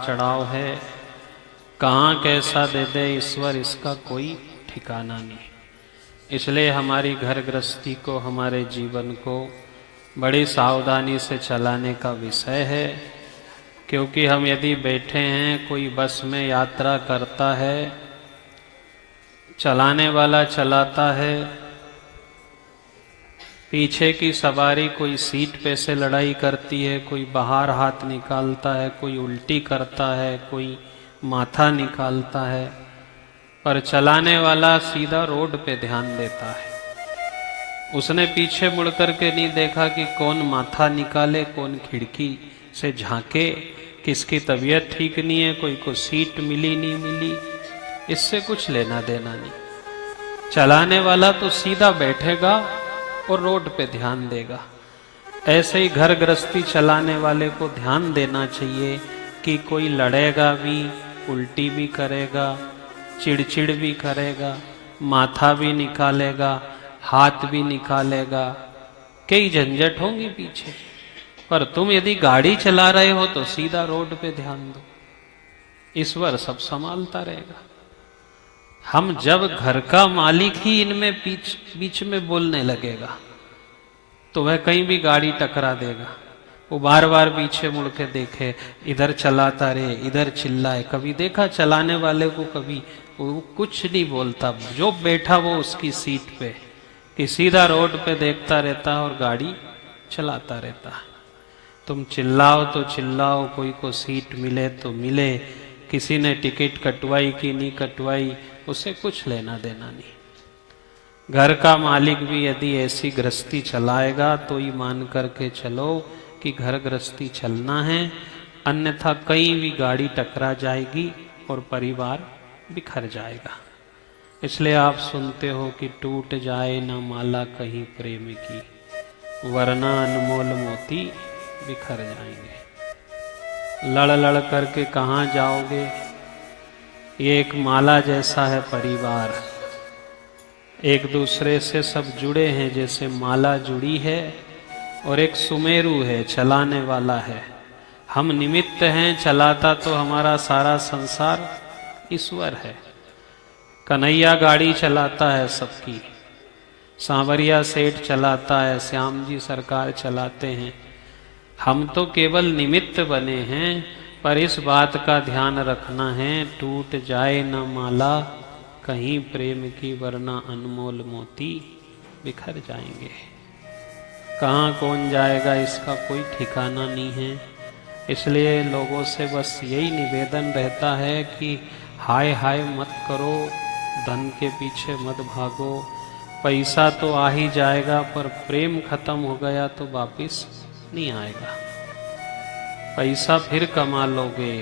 चढ़ाव है, कहाँ कैसा दे दे ईश्वर इसका कोई ठिकाना नहीं। इसलिए हमारी घर गृहस्थी को, हमारे जीवन को बड़ी सावधानी से चलाने का विषय है। क्योंकि हम यदि बैठे हैं, कोई बस में यात्रा करता है, चलाने वाला चलाता है, पीछे की सवारी कोई सीट पे से लड़ाई करती है, कोई बाहर हाथ निकालता है, कोई उल्टी करता है, कोई माथा निकालता है, पर चलाने वाला सीधा रोड पे ध्यान देता है। उसने पीछे मुड़ करके नहीं देखा कि कौन माथा निकाले, कौन खिड़की से झांके, किसकी तबीयत ठीक नहीं है, कोई को सीट मिली नहीं मिली, इससे कुछ लेना देना नहीं। चलाने वाला तो सीधा बैठेगा और रोड पे ध्यान देगा। ऐसे ही घर गृहस्थी चलाने वाले को ध्यान देना चाहिए कि कोई लड़ेगा भी, उल्टी भी करेगा, चिड़चिड़ भी करेगा, माथा भी निकालेगा, हाथ भी निकालेगा, कई झंझट होंगी पीछे। पर तुम यदि गाड़ी चला रहे हो तो सीधा रोड पे ध्यान दो, ईश्वर सब संभालता रहेगा। हम जब घर का मालिक ही इनमें बीच में बोलने लगेगा तो वह कहीं भी गाड़ी टकरा देगा। वो बार बार पीछे मुड़ के देखे, इधर चलाता रहे, इधर चिल्लाए। कभी देखा चलाने वाले को, कभी वो कुछ नहीं बोलता, जो बैठा वो उसकी सीट पे कि सीधा रोड पे देखता रहता है और गाड़ी चलाता रहता है। तुम चिल्लाओ तो चिल्लाओ, कोई को सीट मिले तो मिले, किसी ने टिकट कटवाई कि नहीं कटवाई, उसे कुछ लेना देना नहीं। घर का मालिक भी यदि ऐसी गृहस्थी चलाएगा तो ही मान करके चलो कि घर गृहस्थी चलना है, अन्यथा कहीं भी गाड़ी टकरा जाएगी और परिवार बिखर जाएगा। इसलिए आप सुनते हो कि टूट जाए न माला कहीं प्रेम की, वरना अनमोल मोती बिखर जाएंगे। लड़ लड़ करके कहाँ जाओगे? ये एक माला जैसा है परिवार, एक दूसरे से सब जुड़े हैं जैसे माला जुड़ी है, और एक सुमेरु है, चलाने वाला है। हम निमित्त हैं, चलाता तो हमारा सारा संसार ईश्वर है। कन्हैया गाड़ी चलाता है सबकी, सांवरिया सेठ चलाता है, श्याम जी सरकार चलाते हैं। हम तो केवल निमित्त बने हैं, पर इस बात का ध्यान रखना है, टूट जाए न माला कहीं प्रेम की, वरना अनमोल मोती बिखर जाएंगे। कहाँ कौन जाएगा इसका कोई ठिकाना नहीं है। इसलिए लोगों से बस यही निवेदन रहता है कि हाय हाय मत करो, धन के पीछे मत भागो। पैसा तो आ ही जाएगा, पर प्रेम खत्म हो गया तो वापिस नहीं आएगा। पैसा फिर कमा लोगे,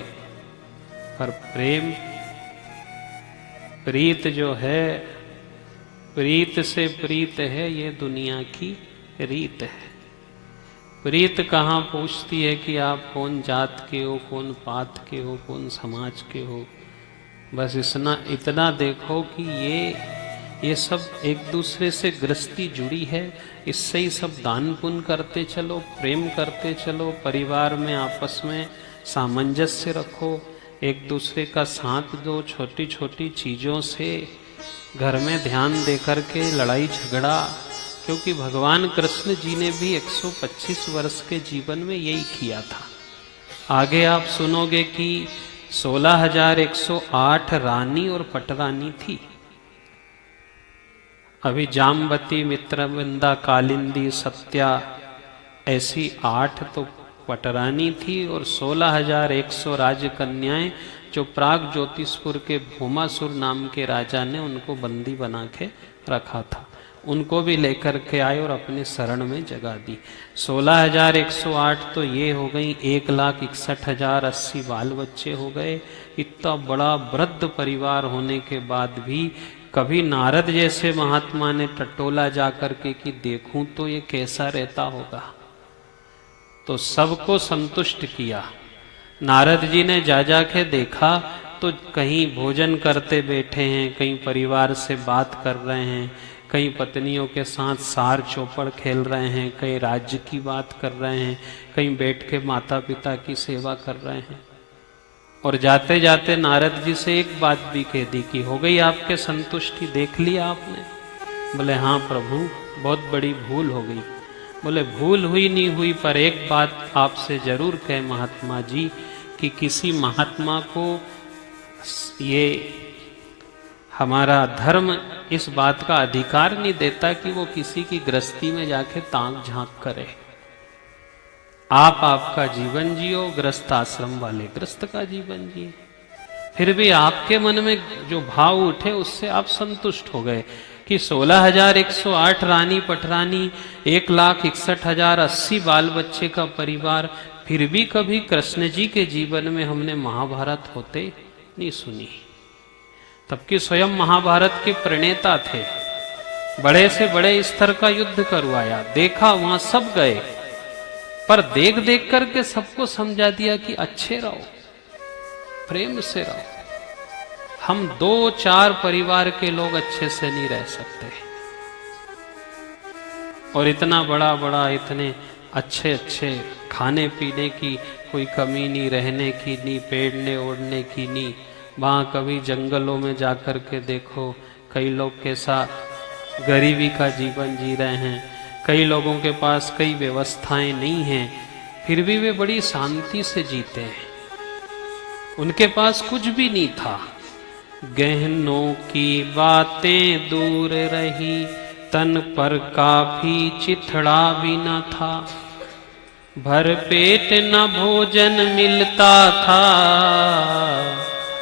पर प्रेम, प्रीत जो है, प्रीत से प्रीत है, ये दुनिया की रीत है। प्रीत कहाँ पूछती है कि आप कौन जात के हो, कौन पात के हो, कौन समाज के हो। बस इतना देखो कि ये सब एक दूसरे से गृहस्थी जुड़ी है, इससे ही सब दान पुण्य करते चलो, प्रेम करते चलो, परिवार में आपस में सामंजस्य रखो, एक दूसरे का साथ दो। छोटी छोटी चीज़ों से घर में ध्यान दे करके लड़ाई झगड़ा, क्योंकि भगवान कृष्ण जी ने भी 125 वर्ष के जीवन में यही किया था। आगे आप सुनोगे कि 16,108 रानी और पटरानी थी। अभी जाम्बती, मित्रविंदा, कालिंदी, सत्या, ऐसी 8 तो पटरानी थी, और 16,100 राजकन्याएं जो प्राग ज्योतिषपुर के भूमासुर नाम के राजा ने उनको बंदी बना के रखा था, उनको भी लेकर के आए और अपने शरण में जगा दी। 16,108 तो ये हो गई, 1,61,080 बाल बच्चे हो गए। इतना बड़ा वृद्ध परिवार होने के बाद भी कभी नारद जैसे महात्मा ने टटोला जा करके कि देखूं तो ये कैसा रहता होगा, तो सबको संतुष्ट किया। नारद जी ने जा के देखा तो कहीं भोजन करते बैठे हैं, कहीं परिवार से बात कर रहे हैं, कहीं पत्नियों के साथ सार चौपड़ खेल रहे हैं, कहीं राज्य की बात कर रहे हैं, कहीं बैठ के माता पिता की सेवा कर रहे हैं। और जाते जाते नारद जी से एक बात भी कह दी कि हो गई आपके संतुष्टि, देख लिया आपने? बोले हाँ प्रभु, बहुत बड़ी भूल हो गई। बोले भूल हुई नहीं हुई, पर एक बात आपसे जरूर कहे महात्मा जी कि किसी महात्मा को ये हमारा धर्म इस बात का अधिकार नहीं देता कि वो किसी की गृहस्थी में जाके ताक झांक करे। आप आपका जीवन जियो, गृहस्थ आश्रम वाले गृहस्थ का जीवन जिए। फिर भी आपके मन में जो भाव उठे उससे आप संतुष्ट हो गए कि 16,108 रानी पटरानी, 1,61,080 बाल बच्चे का परिवार, फिर भी कभी कृष्ण जी के जीवन में हमने महाभारत होते नहीं सुनी। तबकि स्वयं महाभारत के प्रणेता थे, बड़े से बड़े स्तर का युद्ध करवाया, देखा वहां सब गए, पर देख देख करके सबको समझा दिया कि अच्छे रहो, प्रेम से रहो। हम 2-4 परिवार के लोग अच्छे से नहीं रह सकते, और इतना बड़ा बड़ा, इतने अच्छे अच्छे खाने पीने की कोई कमी नहीं, रहने की नहीं, पेड़ने ओढ़ने की नहीं। वहाँ कभी जंगलों में जाकर के देखो, कई लोग कैसा गरीबी का जीवन जी रहे हैं, कई लोगों के पास कई व्यवस्थाएं नहीं हैं, फिर भी वे बड़ी शांति से जीते हैं। उनके पास कुछ भी नहीं था। गहनों की बातें दूर रही, तन पर काफी चिथड़ा भी न था। भर पेट न भोजन मिलता था,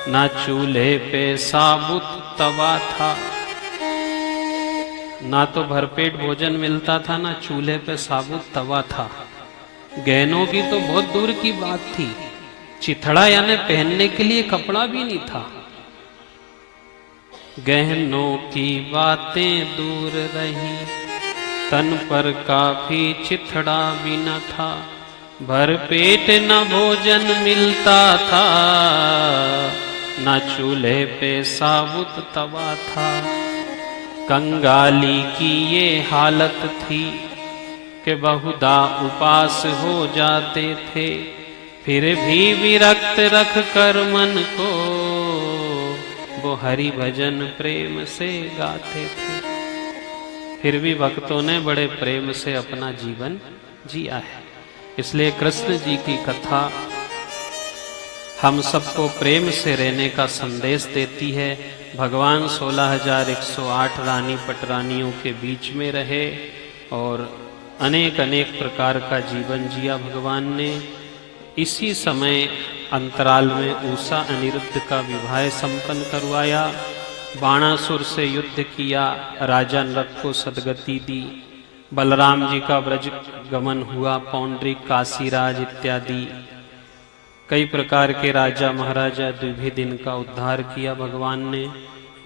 न चूल्हे पे साबुत तवा था। ना तो भरपेट भोजन मिलता था, ना चूल्हे पे साबुत तवा था। गहनों की तो बहुत दूर की बात थी। चिथड़ा यानी पहनने के लिए कपड़ा भी नहीं था। गहनों की बातें दूर रही, तन पर काफी चिथड़ा भी न था। भर पेट न भोजन मिलता था, न चूल्हे पे साबुत तवा था। कंगाली की ये हालत थी कि बहुधा उपास हो जाते थे। फिर भी विरक्त रख कर मन को वो हरि भजन प्रेम से गाते थे। फिर भी भक्तों ने बड़े प्रेम से अपना जीवन जिया है। इसलिए कृष्ण जी की कथा हम सबको प्रेम से रहने का संदेश देती है। भगवान 16,108 रानी पटरानियों के बीच में रहे और अनेक अनेक प्रकार का जीवन जिया भगवान ने। इसी समय अंतराल में उषा अनिरुद्ध का विवाह संपन्न करवाया, बाणासुर से युद्ध किया, राजा नरक को सदगति दी, बलराम जी का ब्रज गमन हुआ, पौंड्रिक, काशीराज इत्यादि कई प्रकार के राजा महाराजा द्विभिदिन का उद्धार किया भगवान ने।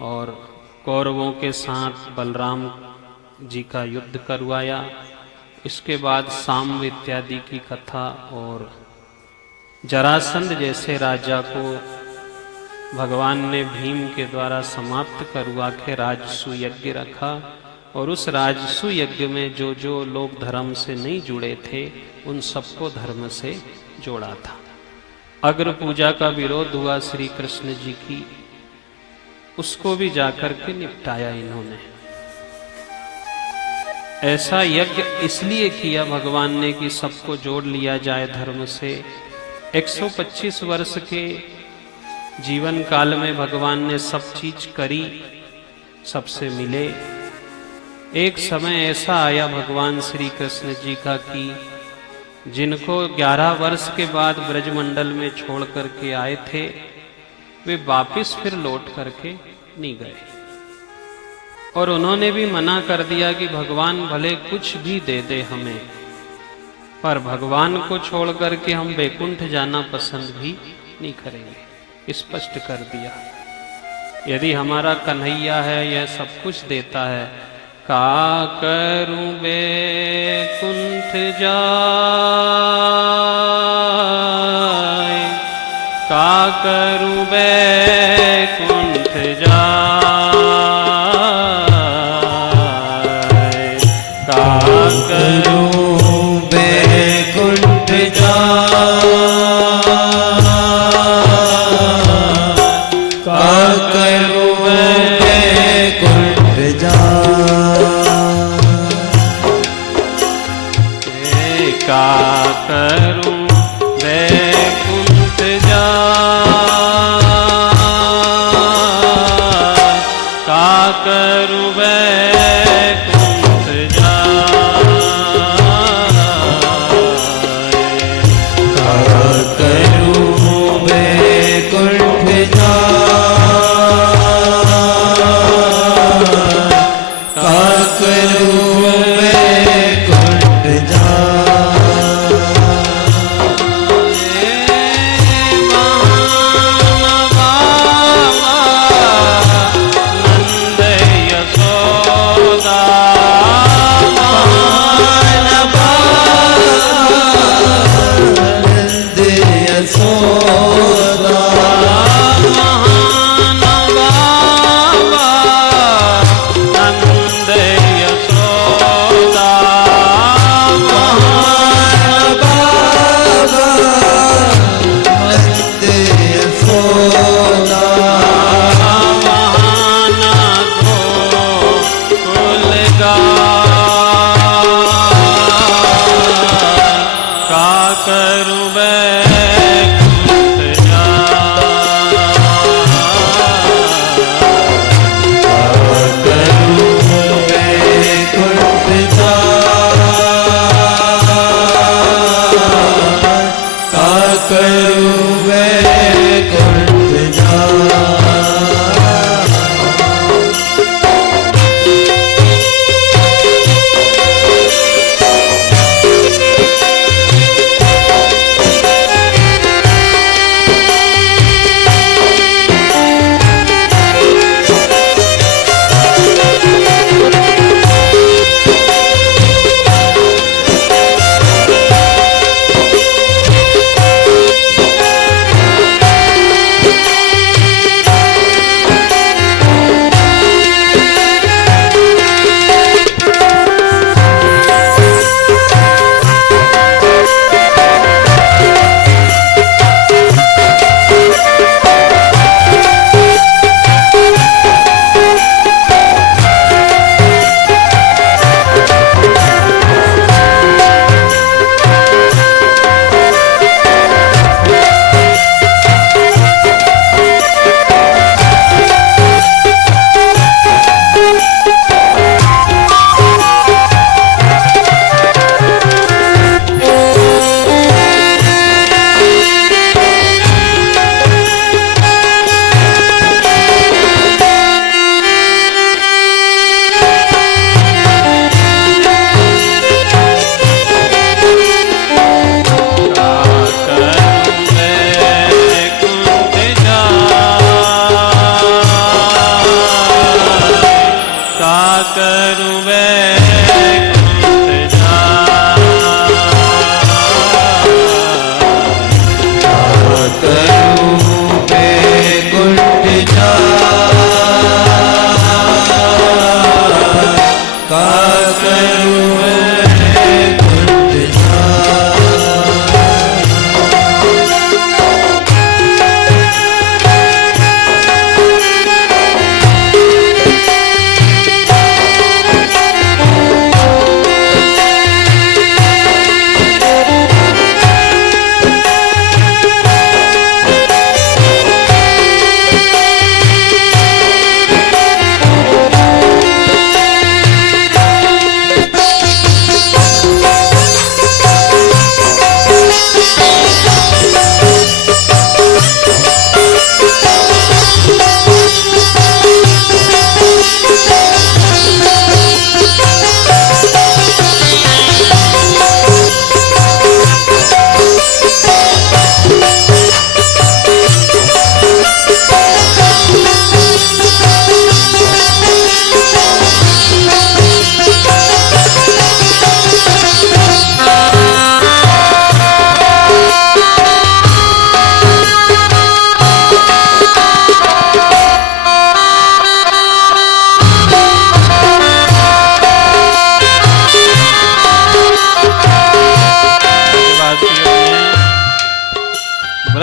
और कौरवों के साथ बलराम जी का युद्ध करवाया। इसके बाद साम्ब इत्यादि की कथा और जरासंध जैसे राजा को भगवान ने भीम के द्वारा समाप्त करवा के राजसु यज्ञ रखा। और उस राजसु यज्ञ में जो जो लोग धर्म से नहीं जुड़े थे उन सबको धर्म से जोड़ा था। अग्र पूजा का विरोध हुआ श्री कृष्ण जी की, उसको भी जाकर के निपटाया इन्होंने। ऐसा यज्ञ इसलिए किया भगवान ने कि सबको जोड़ लिया जाए धर्म से। 125 वर्ष के जीवन काल में भगवान ने सब चीज करी, सबसे मिले। एक समय ऐसा आया भगवान श्री कृष्ण जी का कि जिनको 11 वर्ष के बाद ब्रजमंडल में छोड़ करके आए थे वे वापिस फिर लौट करके नहीं गए। और उन्होंने भी मना कर दिया कि भगवान भले कुछ भी दे दे हमें, पर भगवान को छोड़ करके हम वैकुंठ जाना पसंद भी नहीं करेंगे। स्पष्ट कर दिया, यदि हमारा कन्हैया है, यह सब कुछ देता है, का करूं वैकुंठ जाए, का करूं वैकुंठ जाए, का करूं वैकुंठ जाए, का करूं वैकुंठ जाए, का करूं वैकुंठ जाए, का करूं वैकुंठ जाए, का करूं वैकुंठ जाए, का करूं वैकुंठ जाए।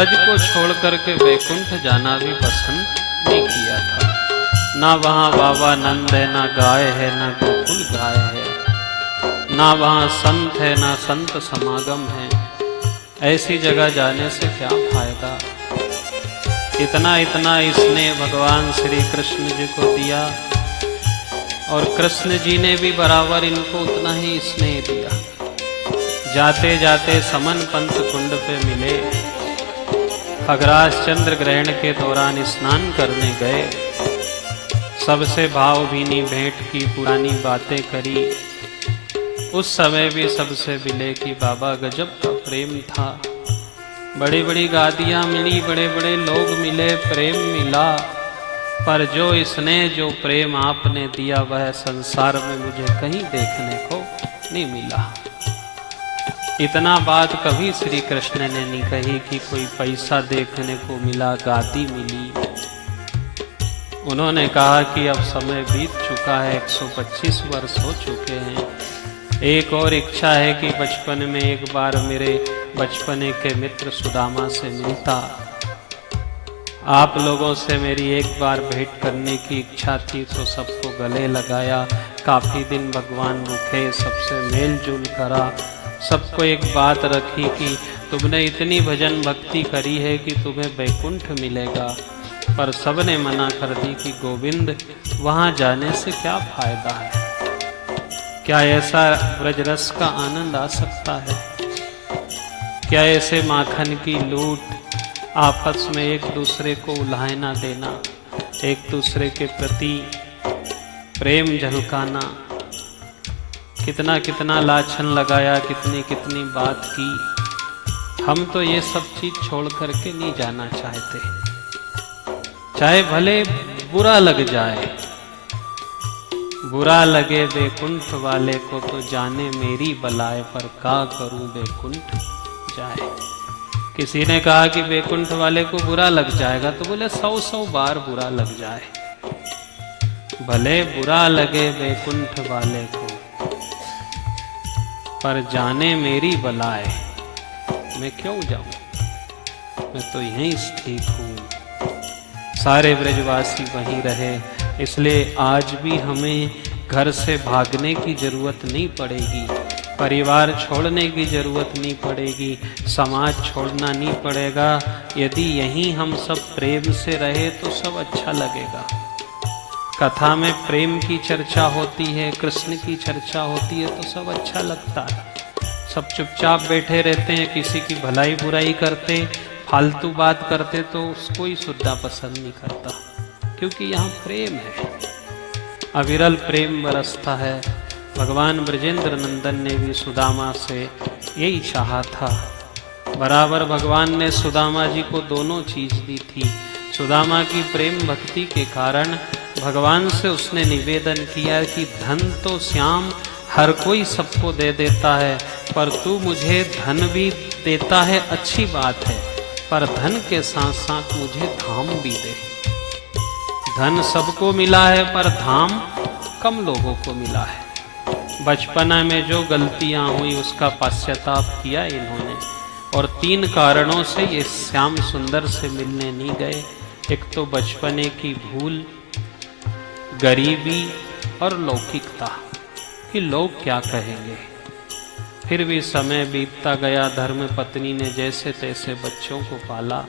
ब्रज को छोड़ करके वैकुंठ जाना भी पसंद नहीं किया था। ना वहाँ बाबा नंद है, ना गाय है, ना गोकुल गाय है, ना वहाँ संत है, ना संत समागम है। ऐसी जगह जाने से क्या फायदा। इतना इतना इसने भगवान श्री कृष्ण जी को दिया और कृष्ण जी ने भी बराबर इनको उतना ही स्नेह दिया। जाते जाते समन पंथ कुंड पे मिले, खगराज चंद्र ग्रहण के दौरान स्नान करने गए, सबसे भावभीनी भेंट की, पुरानी बातें करी। उस समय भी सबसे मिले कि बाबा गजब का प्रेम था। बड़ी बड़ी गादियाँ मिली, बड़े बड़े लोग मिले, प्रेम मिला, पर जो स्नेह जो प्रेम आपने दिया वह संसार में मुझे कहीं देखने को नहीं मिला। इतना बात कभी श्री कृष्ण ने नहीं कही कि कोई पैसा देखने को मिला, गादी मिली। उन्होंने कहा कि अब समय बीत चुका है, 125 वर्ष हो चुके हैं। एक और इच्छा है कि बचपन में एक बार मेरे बचपने के मित्र सुदामा से मिलता। आप लोगों से मेरी एक बार भेंट करने की इच्छा थी, तो सबको गले लगाया। काफ़ी दिन भगवान रुके, सबसे मेल जोल करा, सबको एक बात रखी कि तुमने इतनी भजन भक्ति करी है कि तुम्हें वैकुंठ मिलेगा, पर सबने मना कर दी कि गोविंद वहाँ जाने से क्या फायदा है। क्या ऐसा ब्रजरस का आनंद आ सकता है? क्या ऐसे माखन की लूट, आपस में एक दूसरे को उल्हाना देना, एक दूसरे के प्रति प्रेम झलकाना, कितना कितना लाछन लगाया, कितनी कितनी बात की। हम तो ये सब चीज छोड़ करके नहीं जाना चाहते, चाहे भले बुरा लग जाए। बुरा लगे वैकुंठ वाले को तो जाने मेरी बलाए, पर का करूं वैकुंठ जाए। किसी ने कहा कि वैकुंठ वाले को बुरा लग जाएगा, तो बोले 100 बार बुरा लग जाए, भले बुरा लगे वैकुंठ वाले को, पर जाने मेरी बलाए। मैं क्यों जाऊं, मैं तो यहीं स्थित हूं। सारे ब्रजवासी वहीं रहे, इसलिए आज भी हमें घर से भागने की जरूरत नहीं पड़ेगी, परिवार छोड़ने की जरूरत नहीं पड़ेगी, समाज छोड़ना नहीं पड़ेगा। यदि यहीं हम सब प्रेम से रहे तो सब अच्छा लगेगा। कथा में प्रेम की चर्चा होती है, कृष्ण की चर्चा होती है, तो सब अच्छा लगता है। सब चुपचाप बैठे रहते हैं, किसी की भलाई बुराई करते, फालतू बात करते, तो उसको ही सुनना पसंद नहीं करता, क्योंकि यहाँ प्रेम है, अविरल प्रेम बरसता है। भगवान ब्रजेंद्र नंदन ने भी सुदामा से यही चाहा था। बराबर भगवान ने सुदामा जी को दोनों चीज दी थी। सुदामा की प्रेम भक्ति के कारण भगवान से उसने निवेदन किया कि धन तो श्याम हर कोई सबको दे देता है, पर तू मुझे धन भी देता है, अच्छी बात है, पर धन के साथ साथ मुझे धाम भी दे। धन सबको मिला है, पर धाम कम लोगों को मिला है। बचपना में जो गलतियां हुई उसका पश्चाताप किया इन्होंने, और 3 कारणों से ये श्याम सुंदर से मिलने नहीं गए। एक तो बचपने की भूल, गरीबी और लौकिकता कि लोग क्या कहेंगे। फिर भी समय बीतता गया, धर्म पत्नी ने जैसे तैसे बच्चों को पाला।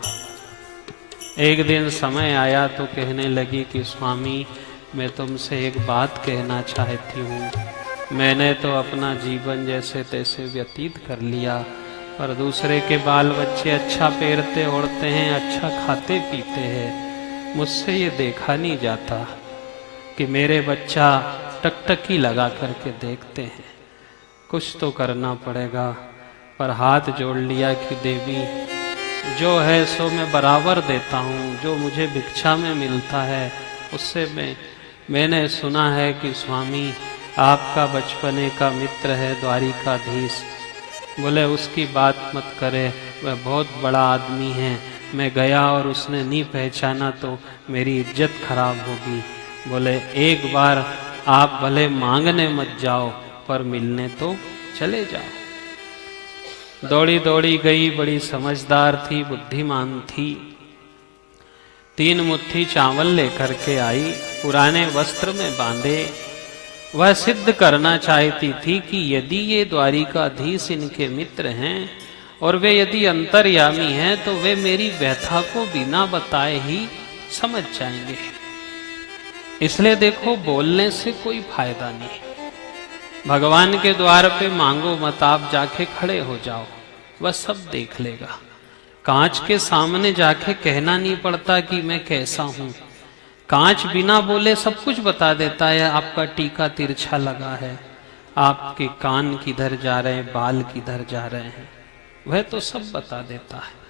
एक दिन समय आया तो कहने लगी कि स्वामी, मैं तुमसे एक बात कहना चाहती हूँ। मैंने तो अपना जीवन जैसे तैसे व्यतीत कर लिया, पर दूसरे के बाल बच्चे अच्छा पहनते ओढ़ते हैं, अच्छा खाते पीते हैं। मुझसे ये देखा नहीं जाता कि मेरे बच्चा टकटकी लगा करके देखते हैं। कुछ तो करना पड़ेगा। पर हाथ जोड़ लिया कि देवी, जो है सो मैं बराबर देता हूँ, जो मुझे भिक्षा में मिलता है उससे मैंने सुना है कि स्वामी आपका बचपने का मित्र है द्वारिकाधीश। बोले उसकी बात मत करे, वह बहुत बड़ा आदमी है। मैं गया और उसने नहीं पहचाना तो मेरी इज्जत खराब होगी। बोले एक बार आप भले मांगने मत जाओ, पर मिलने तो चले जाओ। दौड़ी दौड़ी गई, बड़ी समझदार थी, बुद्धिमान थी। 3 मुट्ठी चावल लेकर के आई, पुराने वस्त्र में बांधे। वह सिद्ध करना चाहती थी कि यदि ये द्वारिकाधीश इनके मित्र हैं और वे यदि अंतर्यामी हैं तो वे मेरी व्यथा को बिना बताए ही समझ जाएंगे। इसलिए देखो, बोलने से कोई फायदा नहीं। भगवान के द्वार पे मांगो मत, आप जाके खड़े हो जाओ, वह सब देख लेगा। कांच के सामने जाके कहना नहीं पड़ता कि मैं कैसा हूं। कांच बिना बोले सब कुछ बता देता है। आपका टीका तिरछा लगा है, आपके कान किधर जा रहे हैं, बाल किधर जा रहे हैं, वह तो सब बता देता है।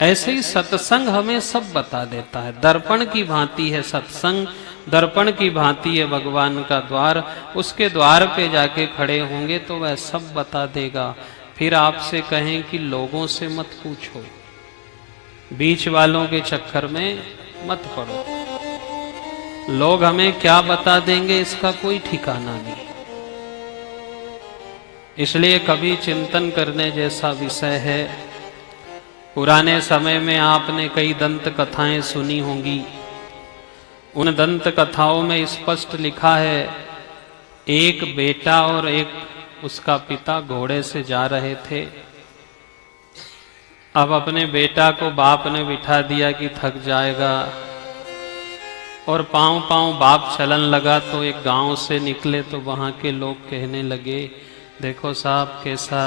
ऐसे ही सत्संग हमें सब बता देता है। दर्पण की भांति है सत्संग, दर्पण की भांति है भगवान का द्वार। उसके द्वार पे जाके खड़े होंगे तो वह सब बता देगा। फिर आपसे कहें कि लोगों से मत पूछो, बीच वालों के चक्कर में मत पड़ो। लोग हमें क्या बता देंगे इसका कोई ठिकाना नहीं। इसलिए कभी चिंतन करने जैसा विषय है। पुराने समय में आपने कई दंत कथाएं सुनी होंगी। उन दंत कथाओं में स्पष्ट लिखा है, एक बेटा और एक उसका पिता घोड़े से जा रहे थे। अब अपने बेटा को बाप ने बिठा दिया कि थक जाएगा, और पांव पांव बाप चलन लगा। तो एक गांव से निकले तो वहां के लोग कहने लगे, देखो साहब कैसा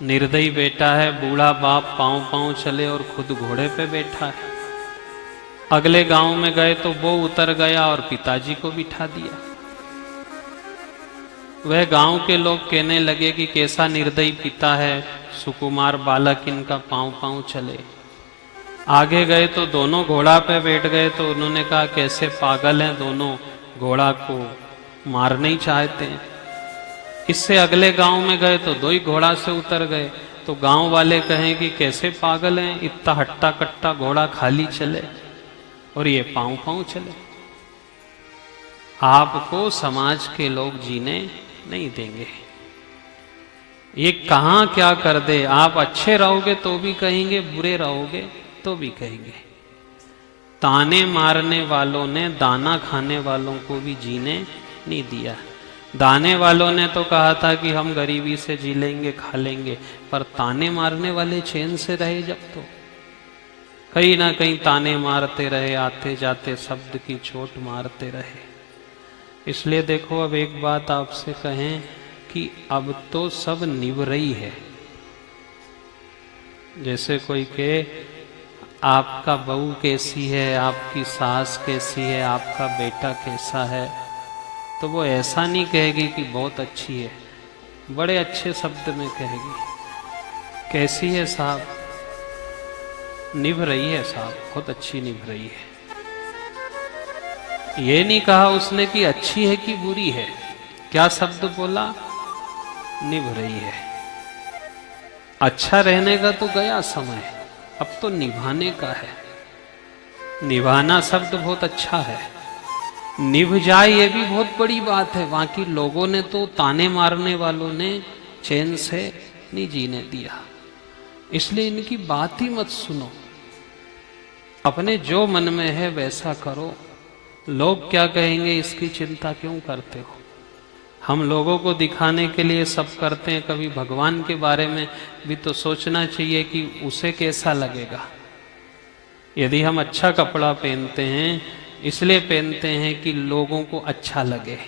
निर्दयी बेटा है, बूढ़ा बाप पांव पांव चले और खुद घोड़े पे बैठा है। अगले गांव में गए तो वो उतर गया और पिताजी को बिठा दिया। वह गांव के लोग कहने लगे कि कैसा निर्दयी पिता है, सुकुमार बालक इनका पांव पांव चले। आगे गए तो दोनों घोड़ा पे बैठ गए तो उन्होंने कहा कैसे पागल हैं दोनों, घोड़ा को मारना ही चाहते हैं। इससे अगले गांव में गए तो दो ही घोड़ा से उतर गए। तो गांव वाले कहें कि कैसे पागल हैं, इतना हट्टा कट्टा घोड़ा खाली चले और ये पांव पांव चले। आपको समाज के लोग जीने नहीं देंगे। ये कहां क्या कर दे, आप अच्छे रहोगे तो भी कहेंगे, बुरे रहोगे तो भी कहेंगे। ताने मारने वालों ने दाना खाने वालों को भी जीने नहीं दिया। दाने वालों ने तो कहा था कि हम गरीबी से जी लेंगे, खा लेंगे, पर ताने मारने वाले चैन से रहे जब तो कहीं ना कहीं ताने मारते रहे, आते जाते शब्द की चोट मारते रहे। इसलिए देखो, अब एक बात आपसे कहें कि अब तो सब निभ रही है। जैसे कोई कहे आपका बहू कैसी है, आपकी सास कैसी है, आपका बेटा कैसा है, तो वो ऐसा नहीं कहेगी कि बहुत अच्छी है, बड़े अच्छे शब्द में कहेगी कैसी है साहब, निभ रही है साहब, बहुत अच्छी निभ रही है। ये नहीं कहा उसने कि अच्छी है कि बुरी है, क्या शब्द बोला, निभ रही है। अच्छा रहने का तो गया समय, अब तो निभाने का है। निभाना शब्द बहुत अच्छा है, निभ जाए ये भी बहुत बड़ी बात है। बाकी लोगों ने तो, ताने मारने वालों ने चैन से नहीं जीने दिया। इसलिए इनकी बात ही मत सुनो, अपने जो मन में है वैसा करो। लोग क्या कहेंगे इसकी चिंता क्यों करते हो। हम लोगों को दिखाने के लिए सब करते हैं, कभी भगवान के बारे में भी तो सोचना चाहिए कि उसे कैसा लगेगा। यदि हम अच्छा कपड़ा पहनते हैं इसलिए पहनते हैं कि लोगों को अच्छा लगे,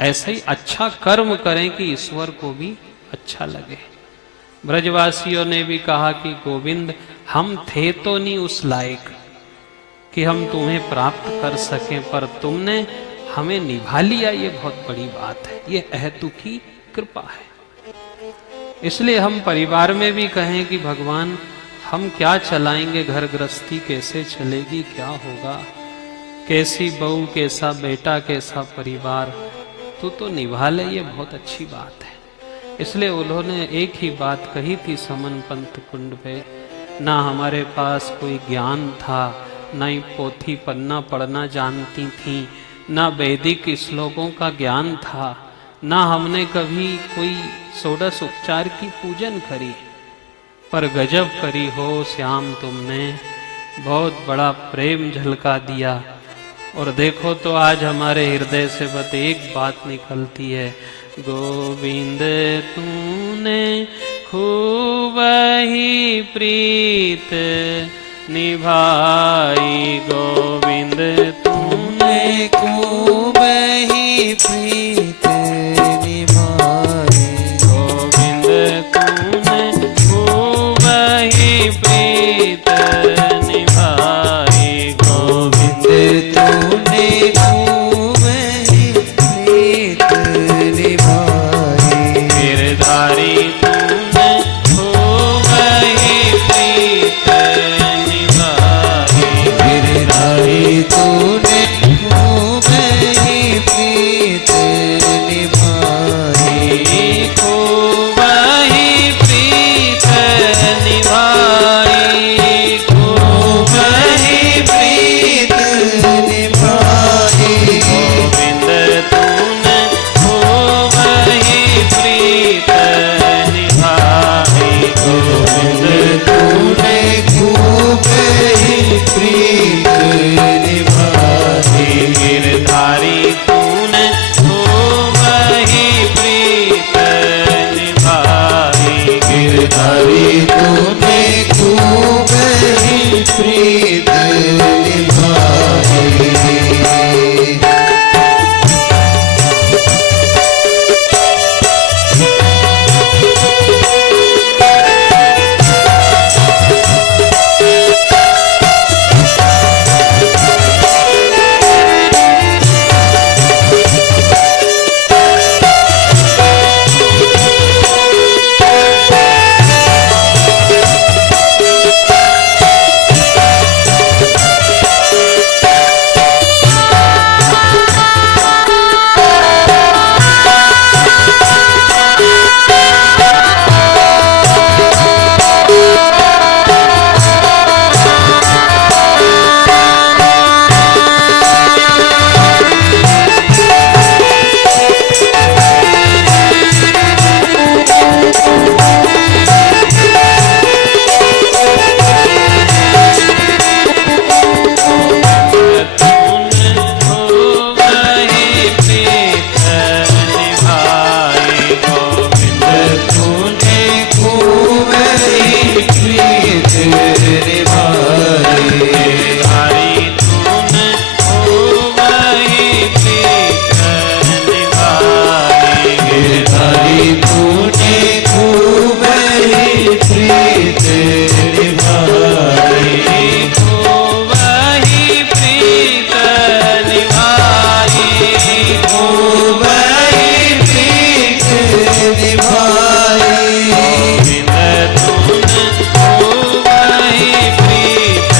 ऐसे ही अच्छा कर्म करें कि ईश्वर को भी अच्छा लगे। ब्रजवासियों ने भी कहा कि गोविंद हम थे तो नहीं उस लायक कि हम तुम्हें प्राप्त कर सकें, पर तुमने हमें निभा लिया, ये बहुत बड़ी बात है, ये अहेतु की कृपा है। इसलिए हम परिवार में भी कहें कि भगवान हम क्या चलाएंगे, घर गृहस्थी कैसे चलेगी, क्या होगा, कैसी बहू, कैसा बेटा, कैसा परिवार, तू तो निभा ले, ये बहुत अच्छी बात है। इसलिए उन्होंने एक ही बात कही थी समन पंथ कुंड पे, ना हमारे पास कोई ज्ञान था, ना ही पोथी पन्ना पढ़ना जानती थी, ना वैदिक श्लोकों का ज्ञान था, ना हमने कभी कोई षोडश उपचार की पूजन करी, पर गजब करी हो श्याम तुमने, बहुत बड़ा प्रेम झलका दिया। और देखो तो आज हमारे हृदय से बस एक बात निकलती है, गोविंद तूने खूब ही प्रीत निभाई, गोविंद तूने खूब ही प्रीत निभाई, गोविंद तूने खूब ही प्रीत निभाई, गोविंद तूने खूब ही प्रीत निभाई, गिरधारी तूने खूब ही प्रीत निभाई, गिरधारी तूने खूब ही प्रीत निभाई, खूब ही प्रीत निभाई, खूब ही प्रीत निभाई, गोविंद तूने खूब ही प्रीत निभाई, गोविंद तूने खूब ही प्रीत निभाई, गिरधारी तूने खूब ही प्रीत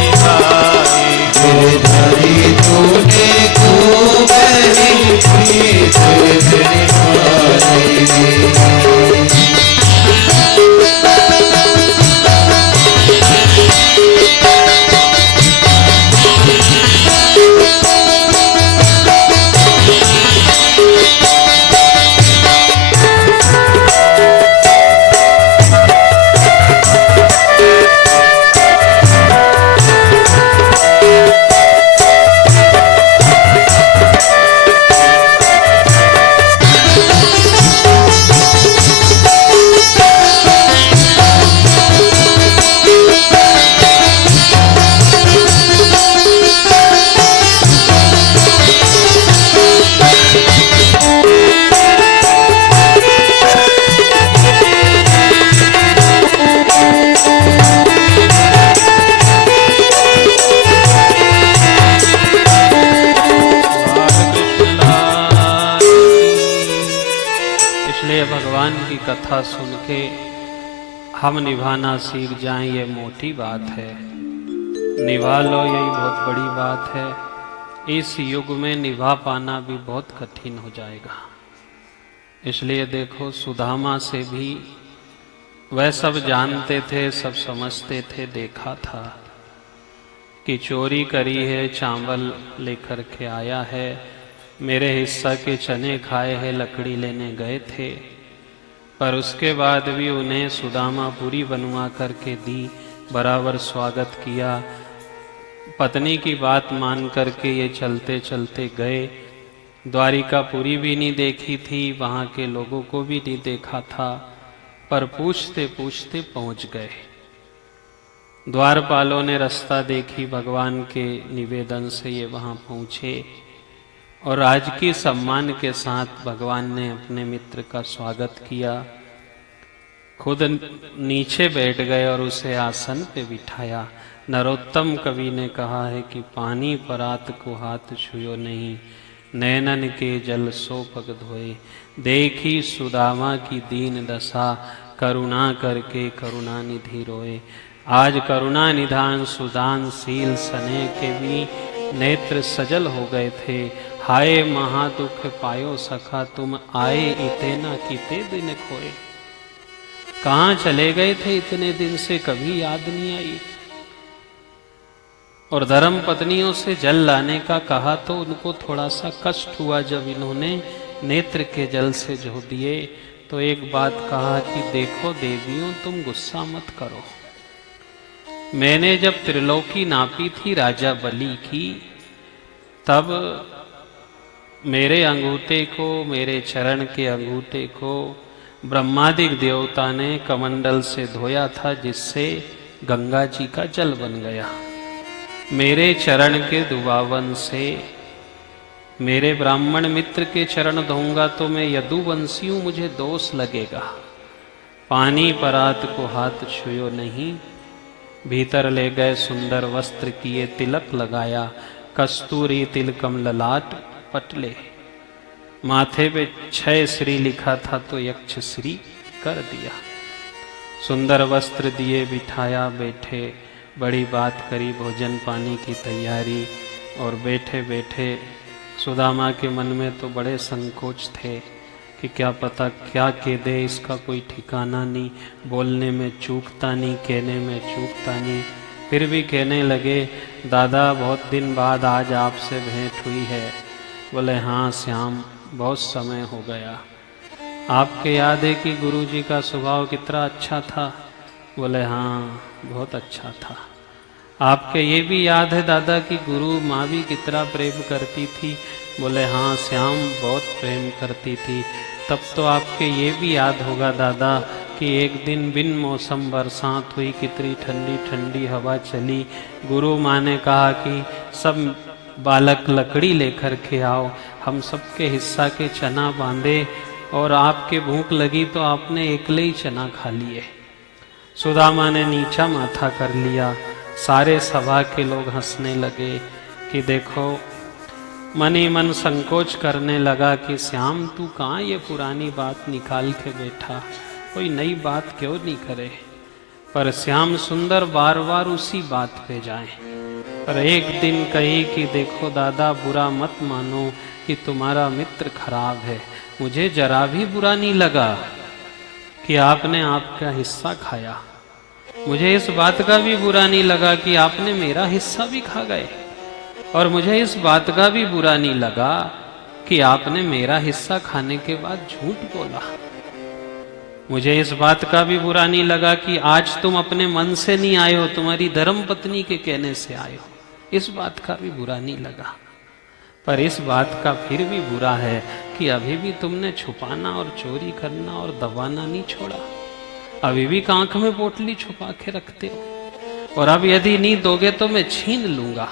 निभाई, गिरधारी तूने खूब ही प्रीत निभाई। कथा सुन के हम निभाना सीख जाएं, ये मोटी बात है। निभा लो, यही बहुत बड़ी बात है। इस युग में निभा पाना भी बहुत कठिन हो जाएगा। इसलिए देखो, सुदामा से भी वह सब जानते थे, सब समझते थे, देखा था कि चोरी करी है, चावल लेकर के आया है, मेरे हिस्सा के चने खाए हैं, लकड़ी लेने गए थे। पर उसके बाद भी उन्हें सुदामा पूरी बनवा करके दी, बराबर स्वागत किया। पत्नी की बात मान करके ये चलते चलते गए। द्वारिकापुरी भी नहीं देखी थी, वहाँ के लोगों को भी नहीं देखा था, पर पूछते पूछते पहुँच गए। द्वारपालों ने रास्ता देखी, भगवान के निवेदन से ये वहाँ पहुँचे और राजकीय सम्मान के साथ भगवान ने अपने मित्र का स्वागत किया। खुद नीचे बैठ गए और उसे आसन पे बिठाया। नरोत्तम कवि ने कहा है कि पानी परात को हाथ छुयो नहीं, नैनन के जल सो पग धोए। देखी सुदामा की दीन दशा, करुणा करके करुणा निधि रोए। आज करुणा निधान सुदान शील सने के भी नेत्र सजल हो गए थे। हाय महादुख पायो सखा, तुम आए इते ना किते दिन खोए। कहाँ चले गए थे इतने दिन से, कभी याद नहीं आई। और धर्म पत्नियों से जल लाने का कहा तो उनको थोड़ा सा कष्ट हुआ जब इन्होंने नेत्र के जल से धो दिए। तो एक बात कहा कि देखो देवियों, तुम गुस्सा मत करो। मैंने जब त्रिलोकी नापी थी राजा बलि की, तब मेरे अंगूठे को, मेरे चरण के अंगूठे को ब्रह्मादिक देवता ने कमंडल से धोया था, जिससे गंगा जी का जल बन गया। मेरे चरण के दुबावन से मेरे ब्राह्मण मित्र के चरण धोऊंगा तो मैं यदुवंशी हूं, मुझे दोष लगेगा। पानी परात को हाथ छुयो नहीं। भीतर ले गए सुंदर वस्त्र किए, तिलक लगाया, कस्तूरी तिलकम ललाट पटले। माथे पे 6 श्री लिखा था तो यक्ष श्री कर दिया। सुंदर वस्त्र दिए, बिठाया, बैठे, बड़ी बात करी, भोजन पानी की तैयारी। और बैठे बैठे सुदामा के मन में तो बड़े संकोच थे कि क्या पता क्या कह दे, इसका कोई ठिकाना नहीं, बोलने में चूकता नहीं, कहने में चूकता नहीं। फिर भी कहने लगे, दादा बहुत दिन बाद आज आपसे भेंट हुई है। बोले हाँ श्याम, बहुत समय हो गया। आपके याद है कि गुरुजी का स्वभाव कितना अच्छा था? बोले हाँ बहुत अच्छा था। आपके ये भी याद है दादा कि गुरु माँ भी कितना प्रेम करती थी? बोले हाँ श्याम, बहुत प्रेम करती थी। तब तो आपके ये भी याद होगा दादा कि एक दिन बिन मौसम बरसात हुई, कितनी ठंडी ठंडी हवा चली। गुरु माँ ने कहा कि सब बालक लकड़ी लेकर के आओ, हम सबके हिस्सा के चना बांधे, और आपके भूख लगी तो आपने अकेले ही चना खा लिए। सुदामा ने नीचा माथा कर लिया। सारे सभा के लोग हंसने लगे कि देखो, मन ही मन संकोच करने लगा कि श्याम तू कहाँ ये पुरानी बात निकाल के बैठा, कोई नई बात क्यों नहीं करे। पर श्याम सुंदर बार बार उसी बात पे जाए। पर एक दिन कही कि देखो दादा, बुरा मत मानो कि तुम्हारा मित्र खराब है। मुझे जरा भी बुरा नहीं लगा कि आपने आपका हिस्सा खाया। मुझे इस बात का भी बुरा नहीं लगा कि आपने मेरा हिस्सा भी खा गए। और मुझे इस बात का भी बुरा नहीं लगा कि आपने मेरा हिस्सा खाने के बाद झूठ बोला। मुझे इस बात का भी बुरा नहीं लगा कि आज तुम अपने मन से नहीं आए हो, तुम्हारी धर्म पत्नी के कहने से आए हो। इस बात का भी बुरा नहीं लगा। पर इस बात का फिर भी बुरा है कि अभी भी तुमने छुपाना और चोरी करना और दबाना नहीं छोड़ा। अभी भी आंख में पोटली छुपा के रखते हो, और अब यदि नहीं दोगे तो मैं छीन लूंगा।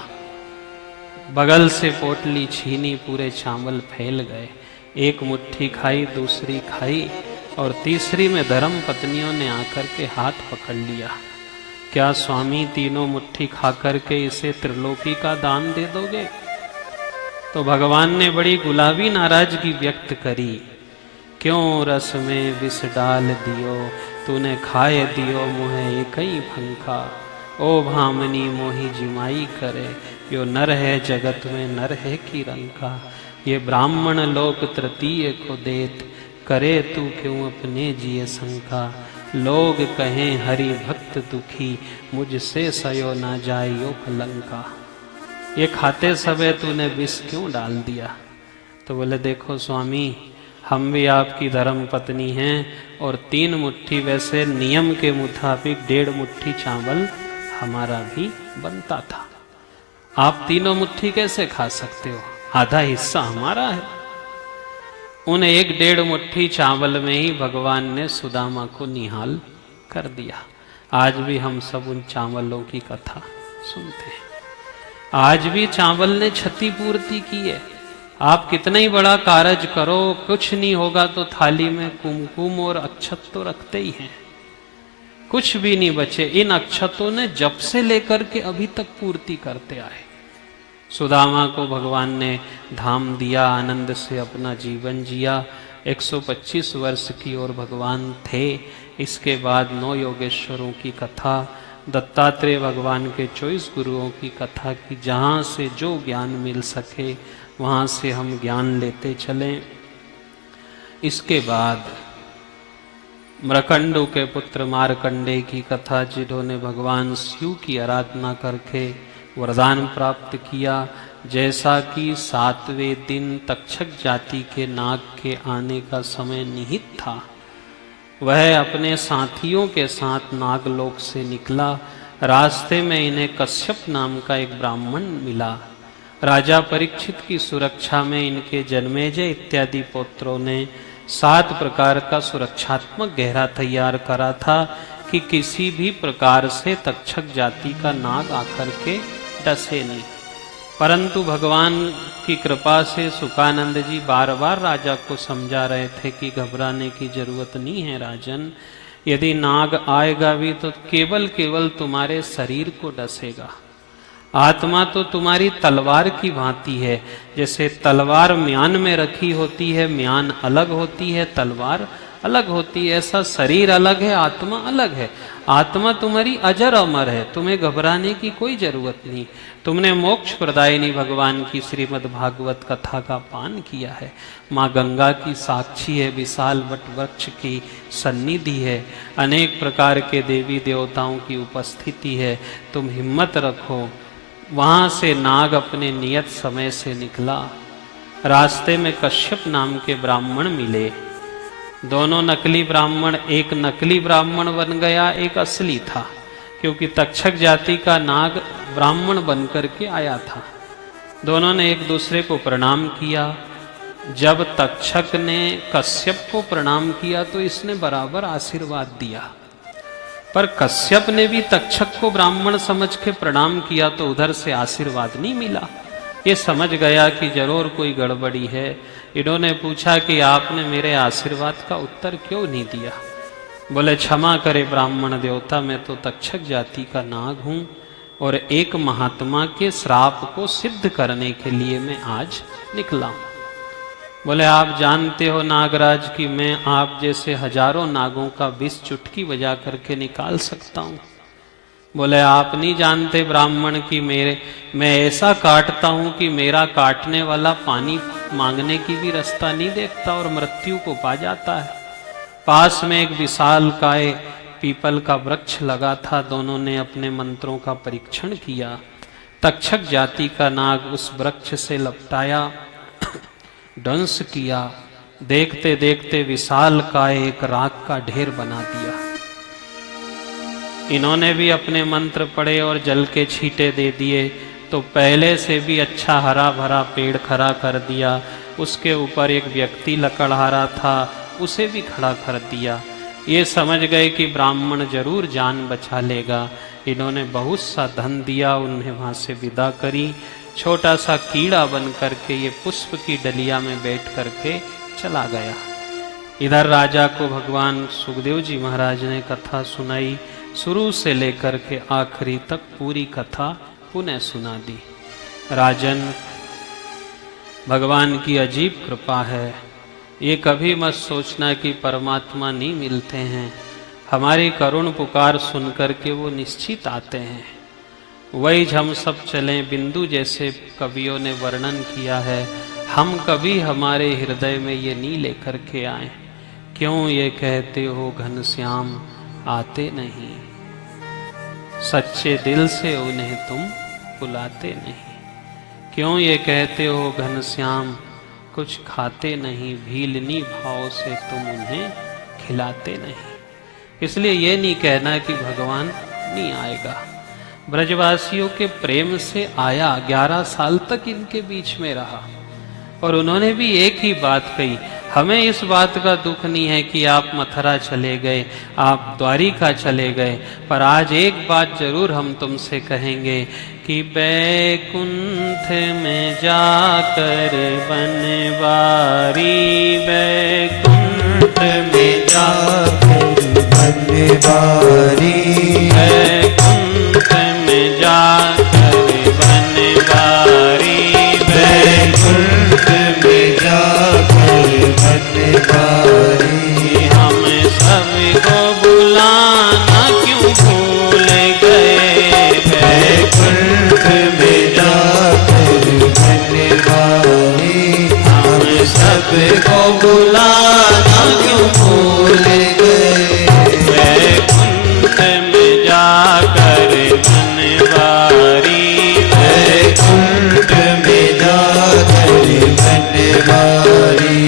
बगल से पोटली छीनी, पूरे चावल फैल गए। एक मुट्ठी खाई, दूसरी खाई, और तीसरी में धर्म पत्नियों ने आकर के हाथ पकड़ लिया। क्या स्वामी तीनों मुट्ठी खाकर के इसे त्रिलोकी का दान दे दोगे? तो भगवान ने बड़ी गुलाबी नाराजगी व्यक्त करी। क्यों रस में विष डाल दियो, तूने खाए दियो मुहे एक ही फंका। ओ भामनी मोही जिमाई करे, यो नर है जगत में नर है की रंका। ये ब्राह्मण लोक तृतीय को देत, करे तू क्यों अपने जिए शंका। लोग कहें हरि भक्त दुखी, मुझसे सयो ना जाइयो लंका। ये खाते समय तूने विष क्यों डाल दिया? तो बोले देखो स्वामी, हम भी आपकी धर्म पत्नी हैं और 3 मुट्ठी वैसे नियम के मुताबिक 1.5 मुट्ठी चावल हमारा भी बनता था। आप 3 मुट्ठी कैसे खा सकते हो? आधा हिस्सा हमारा है। उन 1-1.5 मुट्ठी चावल में ही भगवान ने सुदामा को निहाल कर दिया। आज भी हम सब उन चावलों की कथा सुनते हैं। आज भी चावल ने क्षतिपूर्ति की है। आप कितना ही बड़ा कारज करो, कुछ नहीं होगा तो थाली में कुमकुम और अक्षत तो रखते ही हैं, कुछ भी नहीं बचे। इन अक्षतों ने जब से लेकर के अभी तक पूर्ति करते आए। सुदामा को भगवान ने धाम दिया, आनंद से अपना जीवन जिया। 125 वर्ष की ओर भगवान थे। इसके बाद 9 योगेश्वरों की कथा, दत्तात्रेय भगवान के 24 गुरुओं की कथा की, जहाँ से जो ज्ञान मिल सके वहाँ से हम ज्ञान लेते चलें। इसके बाद मृकंडु के पुत्र मार्कंडे की कथा, जिन्होंने भगवान शिव की आराधना करके वरदान प्राप्त किया। जैसा कि 7वें दिन तक्षक जाति के नाग के आने का समय निहित था, वह अपने साथियों के साथ नागलोक से निकला। रास्ते में इन्हें कश्यप नाम का एक ब्राह्मण मिला। राजा परीक्षित की सुरक्षा में इनके जन्मेजय इत्यादि पुत्रों ने 7 प्रकार का सुरक्षात्मक घेरा तैयार करा था कि किसी भी प्रकार से तक्षक जाति का नाग आकर के डसे नहीं। परंतु भगवान की कृपा से सुकानंद जी बार बार राजा को समझा रहे थे कि घबराने की जरूरत नहीं है राजन, यदि नाग आएगा भी तो केवल तुम्हारे शरीर को डसेगा। आत्मा तो तुम्हारी तलवार की भांति है। जैसे तलवार म्यान में रखी होती है, म्यान अलग होती है, तलवार अलग होती है, ऐसा शरीर अलग है, आत्मा अलग है। आत्मा तुम्हारी अजर अमर है, तुम्हें घबराने की कोई जरूरत नहीं। तुमने मोक्ष प्रदायिनी भगवान की श्रीमद् भागवत कथा का पान किया है। माँ गंगा की साक्षी है, विशाल वट वृक्ष की सन्निधि है, अनेक प्रकार के देवी देवताओं की उपस्थिति है। तुम हिम्मत रखो। वहां से नाग अपने नियत समय से निकला। रास्ते में कश्यप नाम के ब्राह्मण मिले। दोनों नकली ब्राह्मण, एक नकली ब्राह्मण बन गया, एक असली था, क्योंकि तक्षक जाति का नाग ब्राह्मण बनकर के आया था। दोनों ने एक दूसरे को प्रणाम किया। जब तक्षक ने कश्यप को प्रणाम किया तो इसने बराबर आशीर्वाद दिया, पर कश्यप ने भी तक्षक को ब्राह्मण समझ के प्रणाम किया तो उधर से आशीर्वाद नहीं मिला। ये समझ गया कि जरूर कोई गड़बड़ी है। इन्होंने पूछा कि आपने मेरे आशीर्वाद का उत्तर क्यों नहीं दिया? बोले क्षमा करे ब्राह्मण देवता, मैं तो तक्षक जाति का नाग हूँ और एक महात्मा के श्राप को सिद्ध करने के लिए मैं आज निकला हूँ। बोले आप जानते हो नागराज कि मैं आप जैसे हजारों नागों का विष चुटकी बजा करके निकाल सकता हूँ। बोले आप नहीं जानते ब्राह्मण कि मैं ऐसा काटता हूँ कि मेरा काटने वाला पानी मांगने की भी रास्ता नहीं देखता और मृत्यु को पा जाता है। पास में एक विशाल काय पीपल का वृक्ष लगा था। दोनों ने अपने मंत्रों का परीक्षण किया। तक्षक जाति का नाग उस वृक्ष से लपटाया, दंश किया। देखते देखते विशाल काय एक राख का ढेर बना दिया। इन्होंने भी अपने मंत्र पढ़े और जल के छींटे दे दिए तो पहले से भी अच्छा हरा भरा पेड़ खड़ा कर दिया। उसके ऊपर एक व्यक्ति लकड़हारा था, उसे भी खड़ा कर दिया। ये समझ गए कि ब्राह्मण जरूर जान बचा लेगा। इन्होंने बहुत सा धन दिया, उन्हें वहां से विदा करी। छोटा सा कीड़ा बन करके ये पुष्प की डलिया में बैठ करके चला गया। इधर राजा को भगवान सुखदेव जी महाराज ने कथा सुनाई। शुरू से लेकर के आखिरी तक पूरी कथा पुनः सुना दी। राजन, भगवान की अजीब कृपा है। ये कभी मत सोचना कि परमात्मा नहीं मिलते हैं। हमारी करुण पुकार सुन करके वो निश्चित आते हैं। वही हम सब चलें, बिंदु जैसे कवियों ने वर्णन किया है। हम कभी हमारे हृदय में ये नहीं लेकर के आए। क्यों ये कहते हो घनश्याम आते नहीं, सच्चे दिल से उन्हें तुम बुलाते नहीं। क्यों ये कहते हो घनश्याम कुछ खाते नहीं, भीलनी भाव से तुम उन्हें खिलाते नहीं। इसलिए ये नहीं कहना कि भगवान नहीं आएगा। ब्रजवासियों के प्रेम से आया, 11 साल तक इनके बीच में रहा और उन्होंने भी एक ही बात कही, हमें इस बात का दुख नहीं है कि आप मथुरा चले गए, आप द्वारिका चले गए, पर आज एक बात जरूर हम तुमसे कहेंगे कि बैकुंठ में जाकर बनवारी, बैकुंठ में जाकर बनवारी, बैकुंठ में जाकर बनवारी, बैकुंठ में जाकर बनवारी। हम सबको बुलाना क्यों भूल गए, बैकुंठ में जाकर बनवारी, हम सबको बुलाना क्यों भूल गए। बैकुंठ में जाकर बनवारी, बैकुंठ में जाकर बनवारी,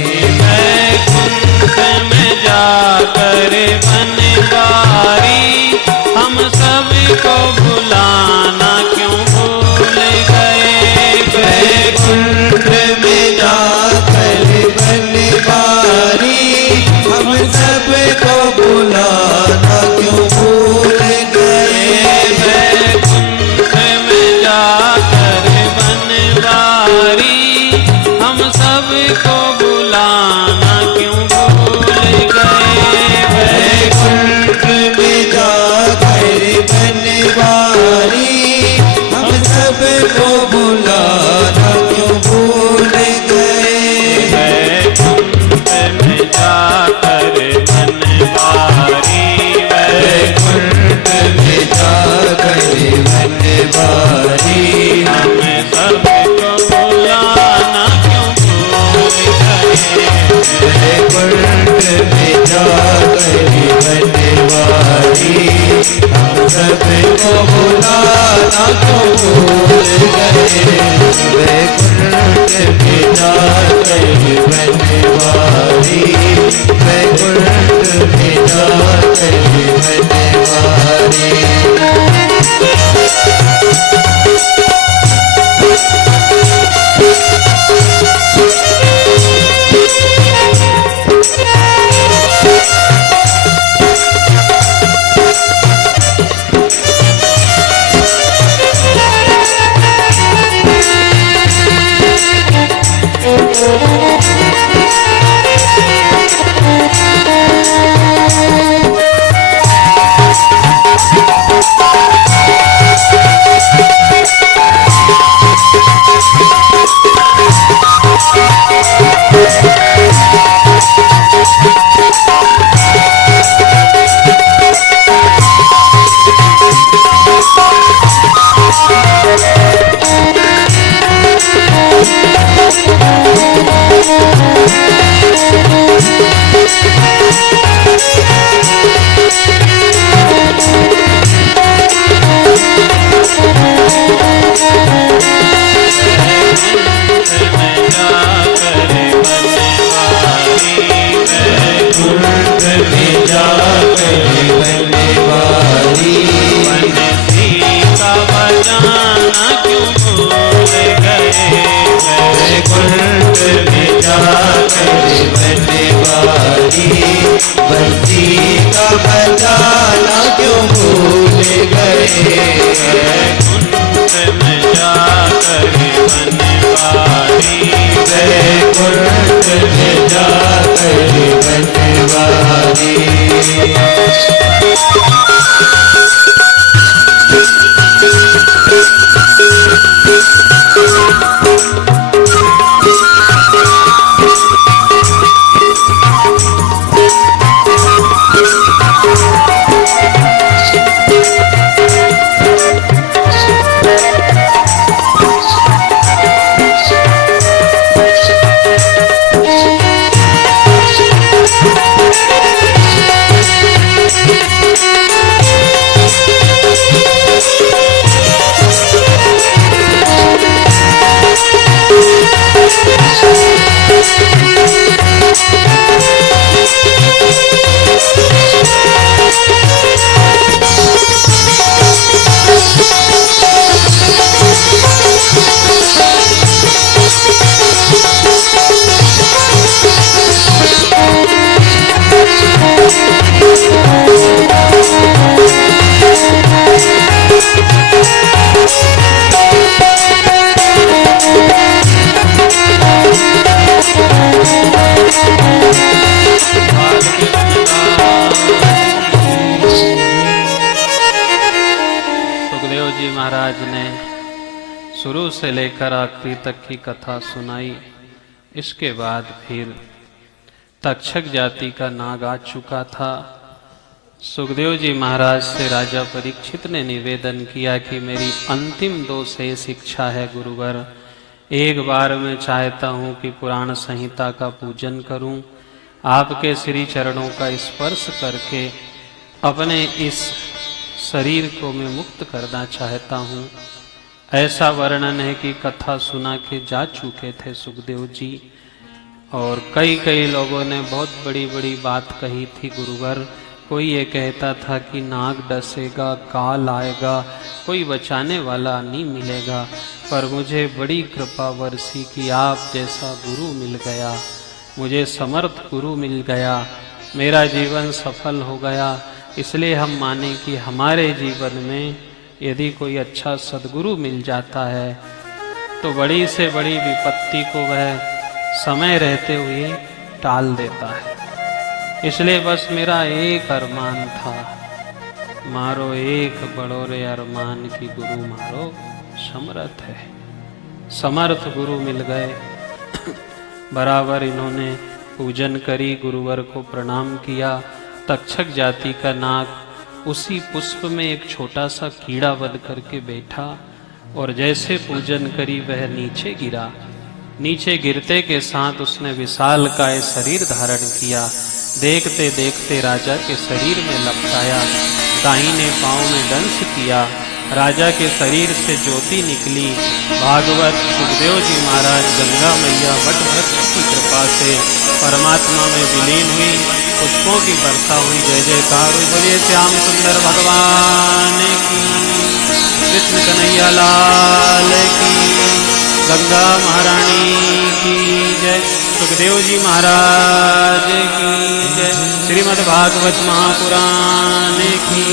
बैकुंठ में जाकर बनवारी, हम सबको बुलाना क्यों भूल गए। बैकुंठ में जाकर बनवारी, हम सबको बुलाना क्यों भूल गए। बैकुंठ में जाकर बनवारी, हम सबको बुलाना क्यों भूल गए। बैकुंठ में जाकर बनवारी, हम सबको बुलाना क्यों भूल गए। बैकुंठ में जाकर बनवारी, बैकुंठ में जाकर बनवारी, हम सबको बुलाना क्यों भूल गए। बैकुंठ में जाकर बनवारी, हम सबको बुलाना क्यों भूल गए। बैकुंठ में जाकर बनवारी, बैकुंठ में जाकर बनवारी। बंसी का बजाना क्यों भूल गए। बैकुंठ में जाकर बनवारी, बैकुंठ में जाकर बनवारी। शुरू से लेकर आखिरी तक की कथा सुनाई। इसके बाद फिर तक्षक जाति का नाग आ चुका था। सुखदेव जी महाराज से राजा परीक्षित ने निवेदन किया कि मेरी अंतिम 2 शेष इच्छा है गुरुवर। एक बार मैं चाहता हूँ कि पुराण संहिता का पूजन करूँ, आपके श्री चरणों का स्पर्श करके अपने इस शरीर को मैं मुक्त करना चाहता हूँ। ऐसा वर्णन है कि कथा सुना के जा चुके थे सुखदेव जी, और कई लोगों ने बहुत बड़ी बड़ी बात कही थी गुरुवर। कोई ये कहता था कि नाग डसेगा, काल आएगा, कोई बचाने वाला नहीं मिलेगा, पर मुझे बड़ी कृपा वर्षी कि आप जैसा गुरु मिल गया, मुझे समर्थ गुरु मिल गया, मेरा जीवन सफल हो गया। इसलिए हम माने कि हमारे जीवन में यदि कोई अच्छा सद्गुरु मिल जाता है तो बड़ी से बड़ी विपत्ति को वह समय रहते हुए टाल देता है। इसलिए बस मेरा एक अरमान था, मारो एक बड़ो रे अरमान की गुरु मारो समर्थ है। समर्थ गुरु मिल गए। बराबर इन्होंने पूजन करी, गुरुवर को प्रणाम किया। तक्षक जाति का नाग उसी पुष्प में एक छोटा सा कीड़ा बन करके बैठा, और जैसे पूजन करी वह नीचे गिरा। नीचे गिरते के साथ उसने विशालकाय शरीर धारण किया। देखते देखते राजा के शरीर में लपटाया, दाहिने पांव में दंश किया। राजा के शरीर से ज्योति निकली। भागवत सुखदेव जी महाराज गंगा मैया वट वृक्ष की कृपा से परमात्मा में विलीन हुई, पुष्पों की वर्षा हुई। जय जयकार बोलिए श्याम सुंदर भगवान की, कृष्ण कन्हैया लाल की, गंगा महारानी की जय, सुखदेव जी महाराज की जय, श्रीमद् भागवत महापुराण की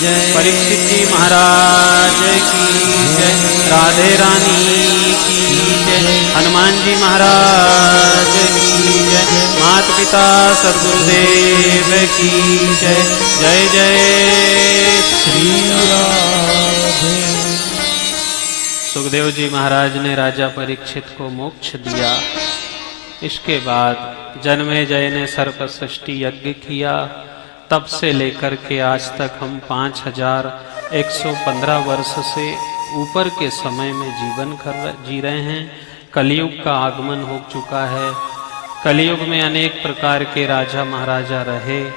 जय, परीक्षित जी महाराज की जय, राधे रानी की जय, हनुमान जी महाराज की जय, माता पिता सद्गुरुदेव की जय। जय जय श्री राधे। सुखदेव जी महाराज ने राजा परीक्षित को मोक्ष दिया। इसके बाद जन्मेजय ने सर्प सृष्टि यज्ञ किया। तब से लेकर के आज तक हम 5115 वर्ष से ऊपर के समय में जीवन जी रहे हैं। कलयुग का आगमन हो चुका है। कलयुग में अनेक प्रकार के राजा महाराजा रहे,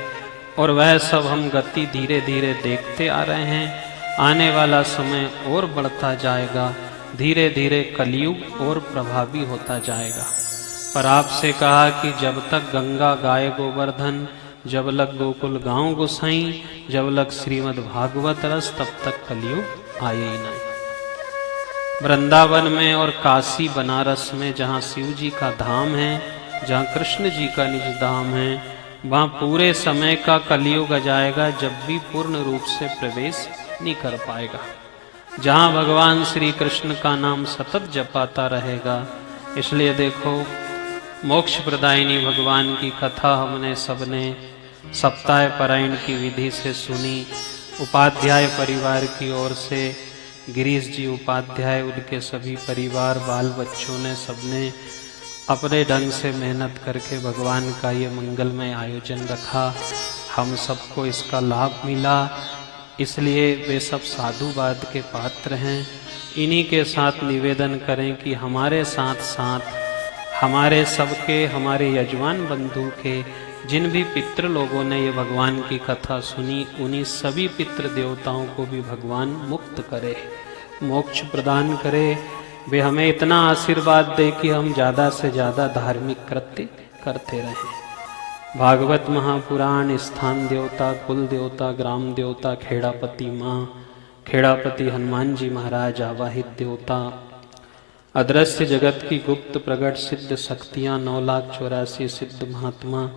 और वह सब हम गति धीरे धीरे देखते आ रहे हैं। आने वाला समय और बढ़ता जाएगा, धीरे धीरे कलयुग और प्रभावी होता जाएगा। पर आपसे कहा कि जब तक गंगा गाय गोवर्धन, जब लग गोकुल गांव गोसाई, जब लग श्रीमद् भागवत रस, तब तक कलयुग आए ही नहीं। वृंदावन में और काशी बनारस में जहाँ शिव जी का धाम है, जहाँ कृष्ण जी का निज धाम है, वहाँ पूरे समय का कलयुग आ जाएगा जब भी पूर्ण रूप से प्रवेश नहीं कर पाएगा। जहाँ भगवान श्री कृष्ण का नाम सतत जपाता रहेगा। इसलिए देखो, मोक्ष प्रदायिनी भगवान की कथा हमने सबने सप्ताह पारायण की विधि से सुनी। उपाध्याय परिवार की ओर से गिरीश जी उपाध्याय, उनके सभी परिवार, बाल बच्चों ने सबने अपने ढंग से मेहनत करके भगवान का ये मंगलमय आयोजन रखा। हम सबको इसका लाभ मिला, इसलिए वे सब साधुवाद के पात्र हैं। इन्हीं के साथ निवेदन करें कि हमारे साथ साथ हमारे सबके, हमारे यजमान बंधु के जिन भी पितृ लोगों ने ये भगवान की कथा सुनी, उन्हीं सभी पितृ देवताओं को भी भगवान मुक्त करे, मोक्ष प्रदान करे। वे हमें इतना आशीर्वाद दे कि हम ज़्यादा से ज़्यादा धार्मिक कृत्य करते रहें। भागवत महापुराण स्थान देवता, कुल देवता, ग्राम देवता, खेड़ापति माँ, खेड़ापति हनुमान जी महाराज, आवाहित देवता, अदृश्य जगत की गुप्त प्रगट सिद्ध शक्तियाँ, 9,84,000 सिद्ध महात्मा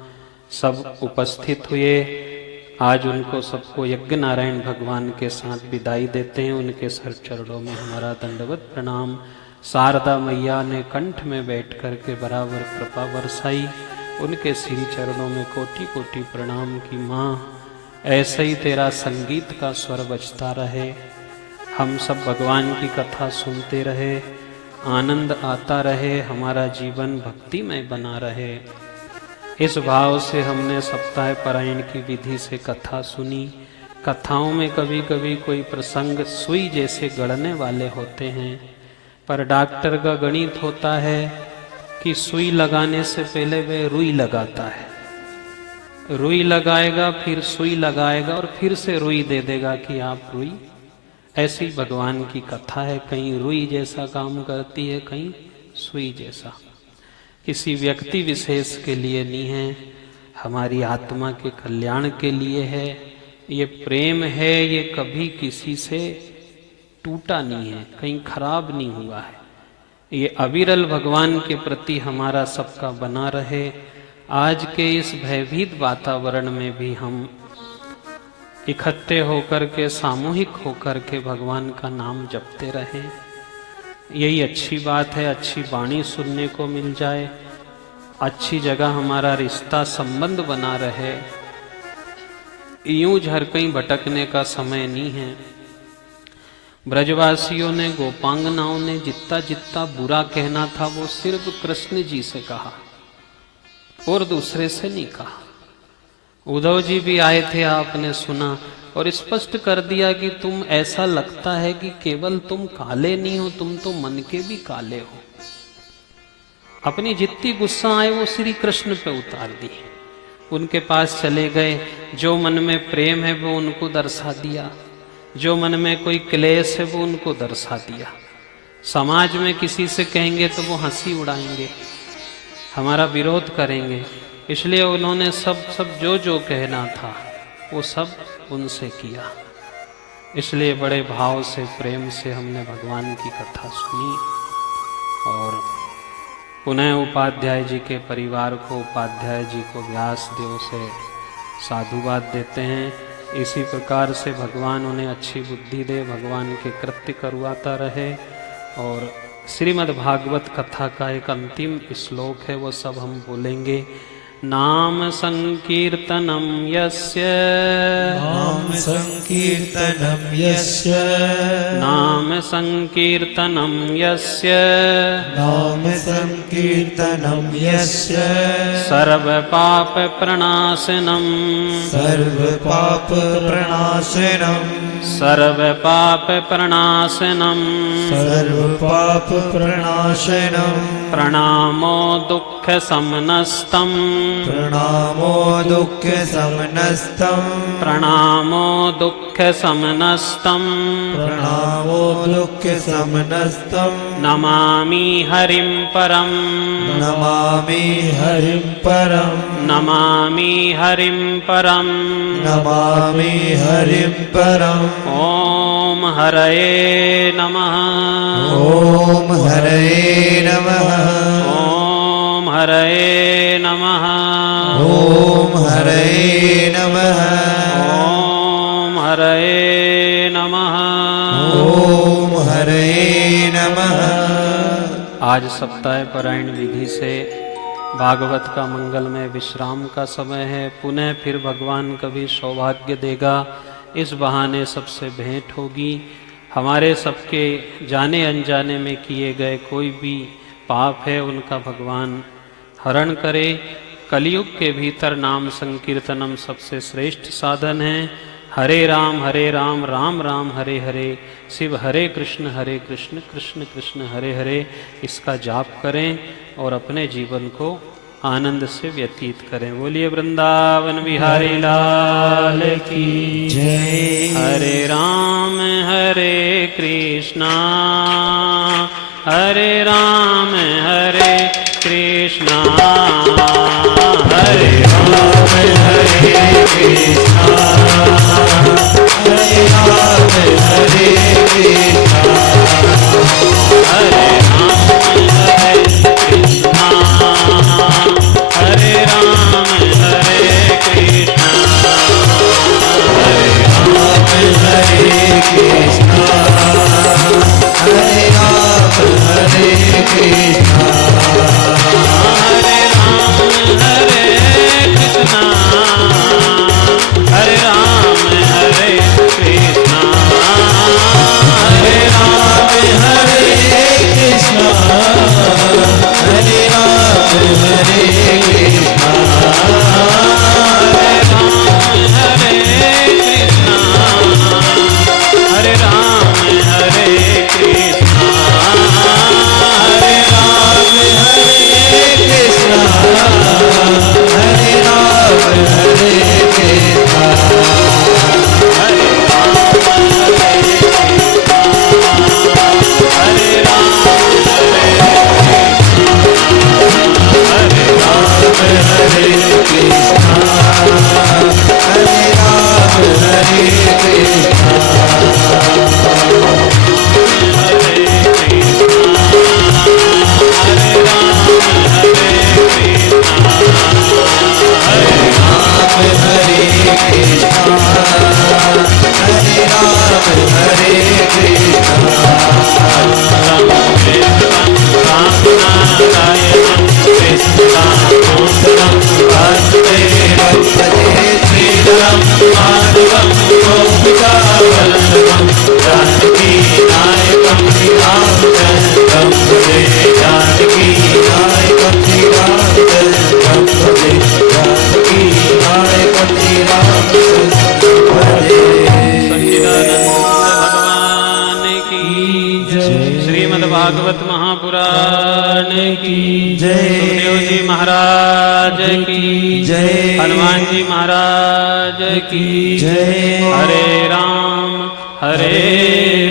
सब उपस्थित हुए। आज उनको सबको यज्ञ नारायण भगवान के साथ विदाई देते हैं। उनके सर चरणों में हमारा दंडवत प्रणाम। शारदा मैया ने कंठ में बैठ कर के बराबर कृपा बरसाई। उनके श्री चरणों में कोटि कोटि प्रणाम की माँ, ऐसे ही तेरा संगीत का स्वर बजता रहे। हम सब भगवान की कथा सुनते रहे, आनंद आता रहे, हमारा जीवन भक्तिमय बना रहे। इस भाव से हमने सप्ताह पारायण की विधि से कथा सुनी। कथाओं में कभी कभी कोई प्रसंग सुई जैसे गड़ने वाले होते हैं, पर डॉक्टर का गणित होता है कि सुई लगाने से पहले वह रुई लगाता है, रुई लगाएगा, फिर सुई लगाएगा और फिर से रुई दे देगा कि आप रुई। ऐसी भगवान की कथा है, कहीं रुई जैसा काम करती है, कहीं सुई जैसा। किसी व्यक्ति विशेष के लिए नहीं है, हमारी आत्मा के कल्याण के लिए है। ये प्रेम है, ये कभी किसी से टूटा नहीं है, कहीं खराब नहीं हुआ है। ये अविरल भगवान के प्रति हमारा सबका बना रहे। आज के इस भयभीत वातावरण में भी हम इकट्ठे होकर के, सामूहिक होकर के भगवान का नाम जपते रहें। यही अच्छी बात है। अच्छी वाणी सुनने को मिल जाए, अच्छी जगह हमारा रिश्ता संबंध बना रहे। यूं हर कहीं भटकने का समय नहीं है। ब्रजवासियों ने, गोपांगनाओं ने जितना जितना बुरा कहना था वो सिर्फ कृष्ण जी से कहा और दूसरे से नहीं कहा। उद्धव जी भी आए थे, आपने सुना और स्पष्ट कर दिया कि तुम, ऐसा लगता है कि केवल तुम काले नहीं हो, तुम तो मन के भी काले हो। अपनी जितनी गुस्सा आए वो श्री कृष्ण पे उतार दी, उनके पास चले गए। जो मन में प्रेम है वो उनको दर्शा दिया, जो मन में कोई क्लेश है वो उनको दर्शा दिया। समाज में किसी से कहेंगे तो वो हंसी उड़ाएंगे, हमारा विरोध करेंगे, इसलिए उन्होंने सब जो कहना था वो सब उनसे किया। इसलिए बड़े भाव से, प्रेम से हमने भगवान की कथा सुनी। और पुनः उपाध्याय जी के परिवार को, उपाध्याय जी को व्यासदेव से साधुवाद देते हैं। इसी प्रकार से भगवान उन्हें अच्छी बुद्धि दे, भगवान के कृत्य करवाता रहे। और श्रीमद् भागवत कथा का एक अंतिम श्लोक है, वो सब हम बोलेंगे। नाम संकीर्तनम यस्य, नाम संकीर्तनम यस्य, नाम संकीर्तनम यस्य, नाम संकीर्तनम यस्य, सर्व पाप प्रणाशनम, सर्व पाप प्रणाशनम, सर्व पाप प्रणाशनम, सर्व पाप प्रणाशनम, प्रणामो दुख समनस्तम, प्रणामो दुःख समनस्तम, प्रणामो दुख समनस्तम, प्रणामो दुःख समनस्तम, नमामि हरिं परम, नमामि हरिं परम, नमामि हरिं परम, नमामि हरिं परम। ओम हरये नमः, ओम हरये नमः, ओम हरये नमः, ओम हरये नमः, ओम हरये नमः, ओम हरये नमः। आज सप्ताह पारायण विधि से भागवत का मंगलमय विश्राम का समय है। पुनः फिर भगवान कभी सौभाग्य देगा, इस बहाने सबसे भेंट होगी। हमारे सबके जाने अनजाने में किए गए कोई भी पाप है उनका भगवान हरण करे। कलयुग के भीतर नाम संकीर्तनम सबसे श्रेष्ठ साधन है। हरे राम राम राम हरे हरे, शिव हरे कृष्ण कृष्ण कृष्ण हरे हरे, इसका जाप करें और अपने जीवन को आनंद से व्यतीत करें। बोलिए वृंदावन बिहारी लाल की जय। हरे कृष्णा हरे राम कृष्णा, हरे राम कृष्णा, हरे राम कृष्णा, हरे राम कृष्णा, हरे राम कृष्णा, हरे राम कृष्णा, हरे राम कृष्णा, हरे कृष्णा, हरे राम कृष्णा, हरे राम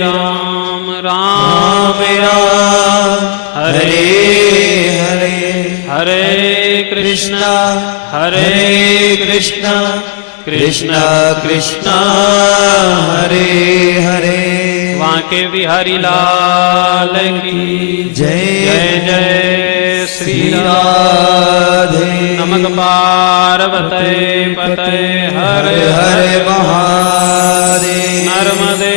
राम राम राम हरे हरे हरे कृष्ण हरे कृष्ण कृष्ण कृष्ण हरे हरे वांके बिहारी लाल की जय जय जय श्री राधे नमक पार्वते पते हर हरे हरे महादेव नर्मदे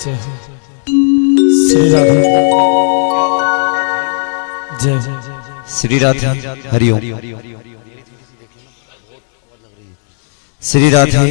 श्री राधे जय श्री राधे हरिओम श्री राधे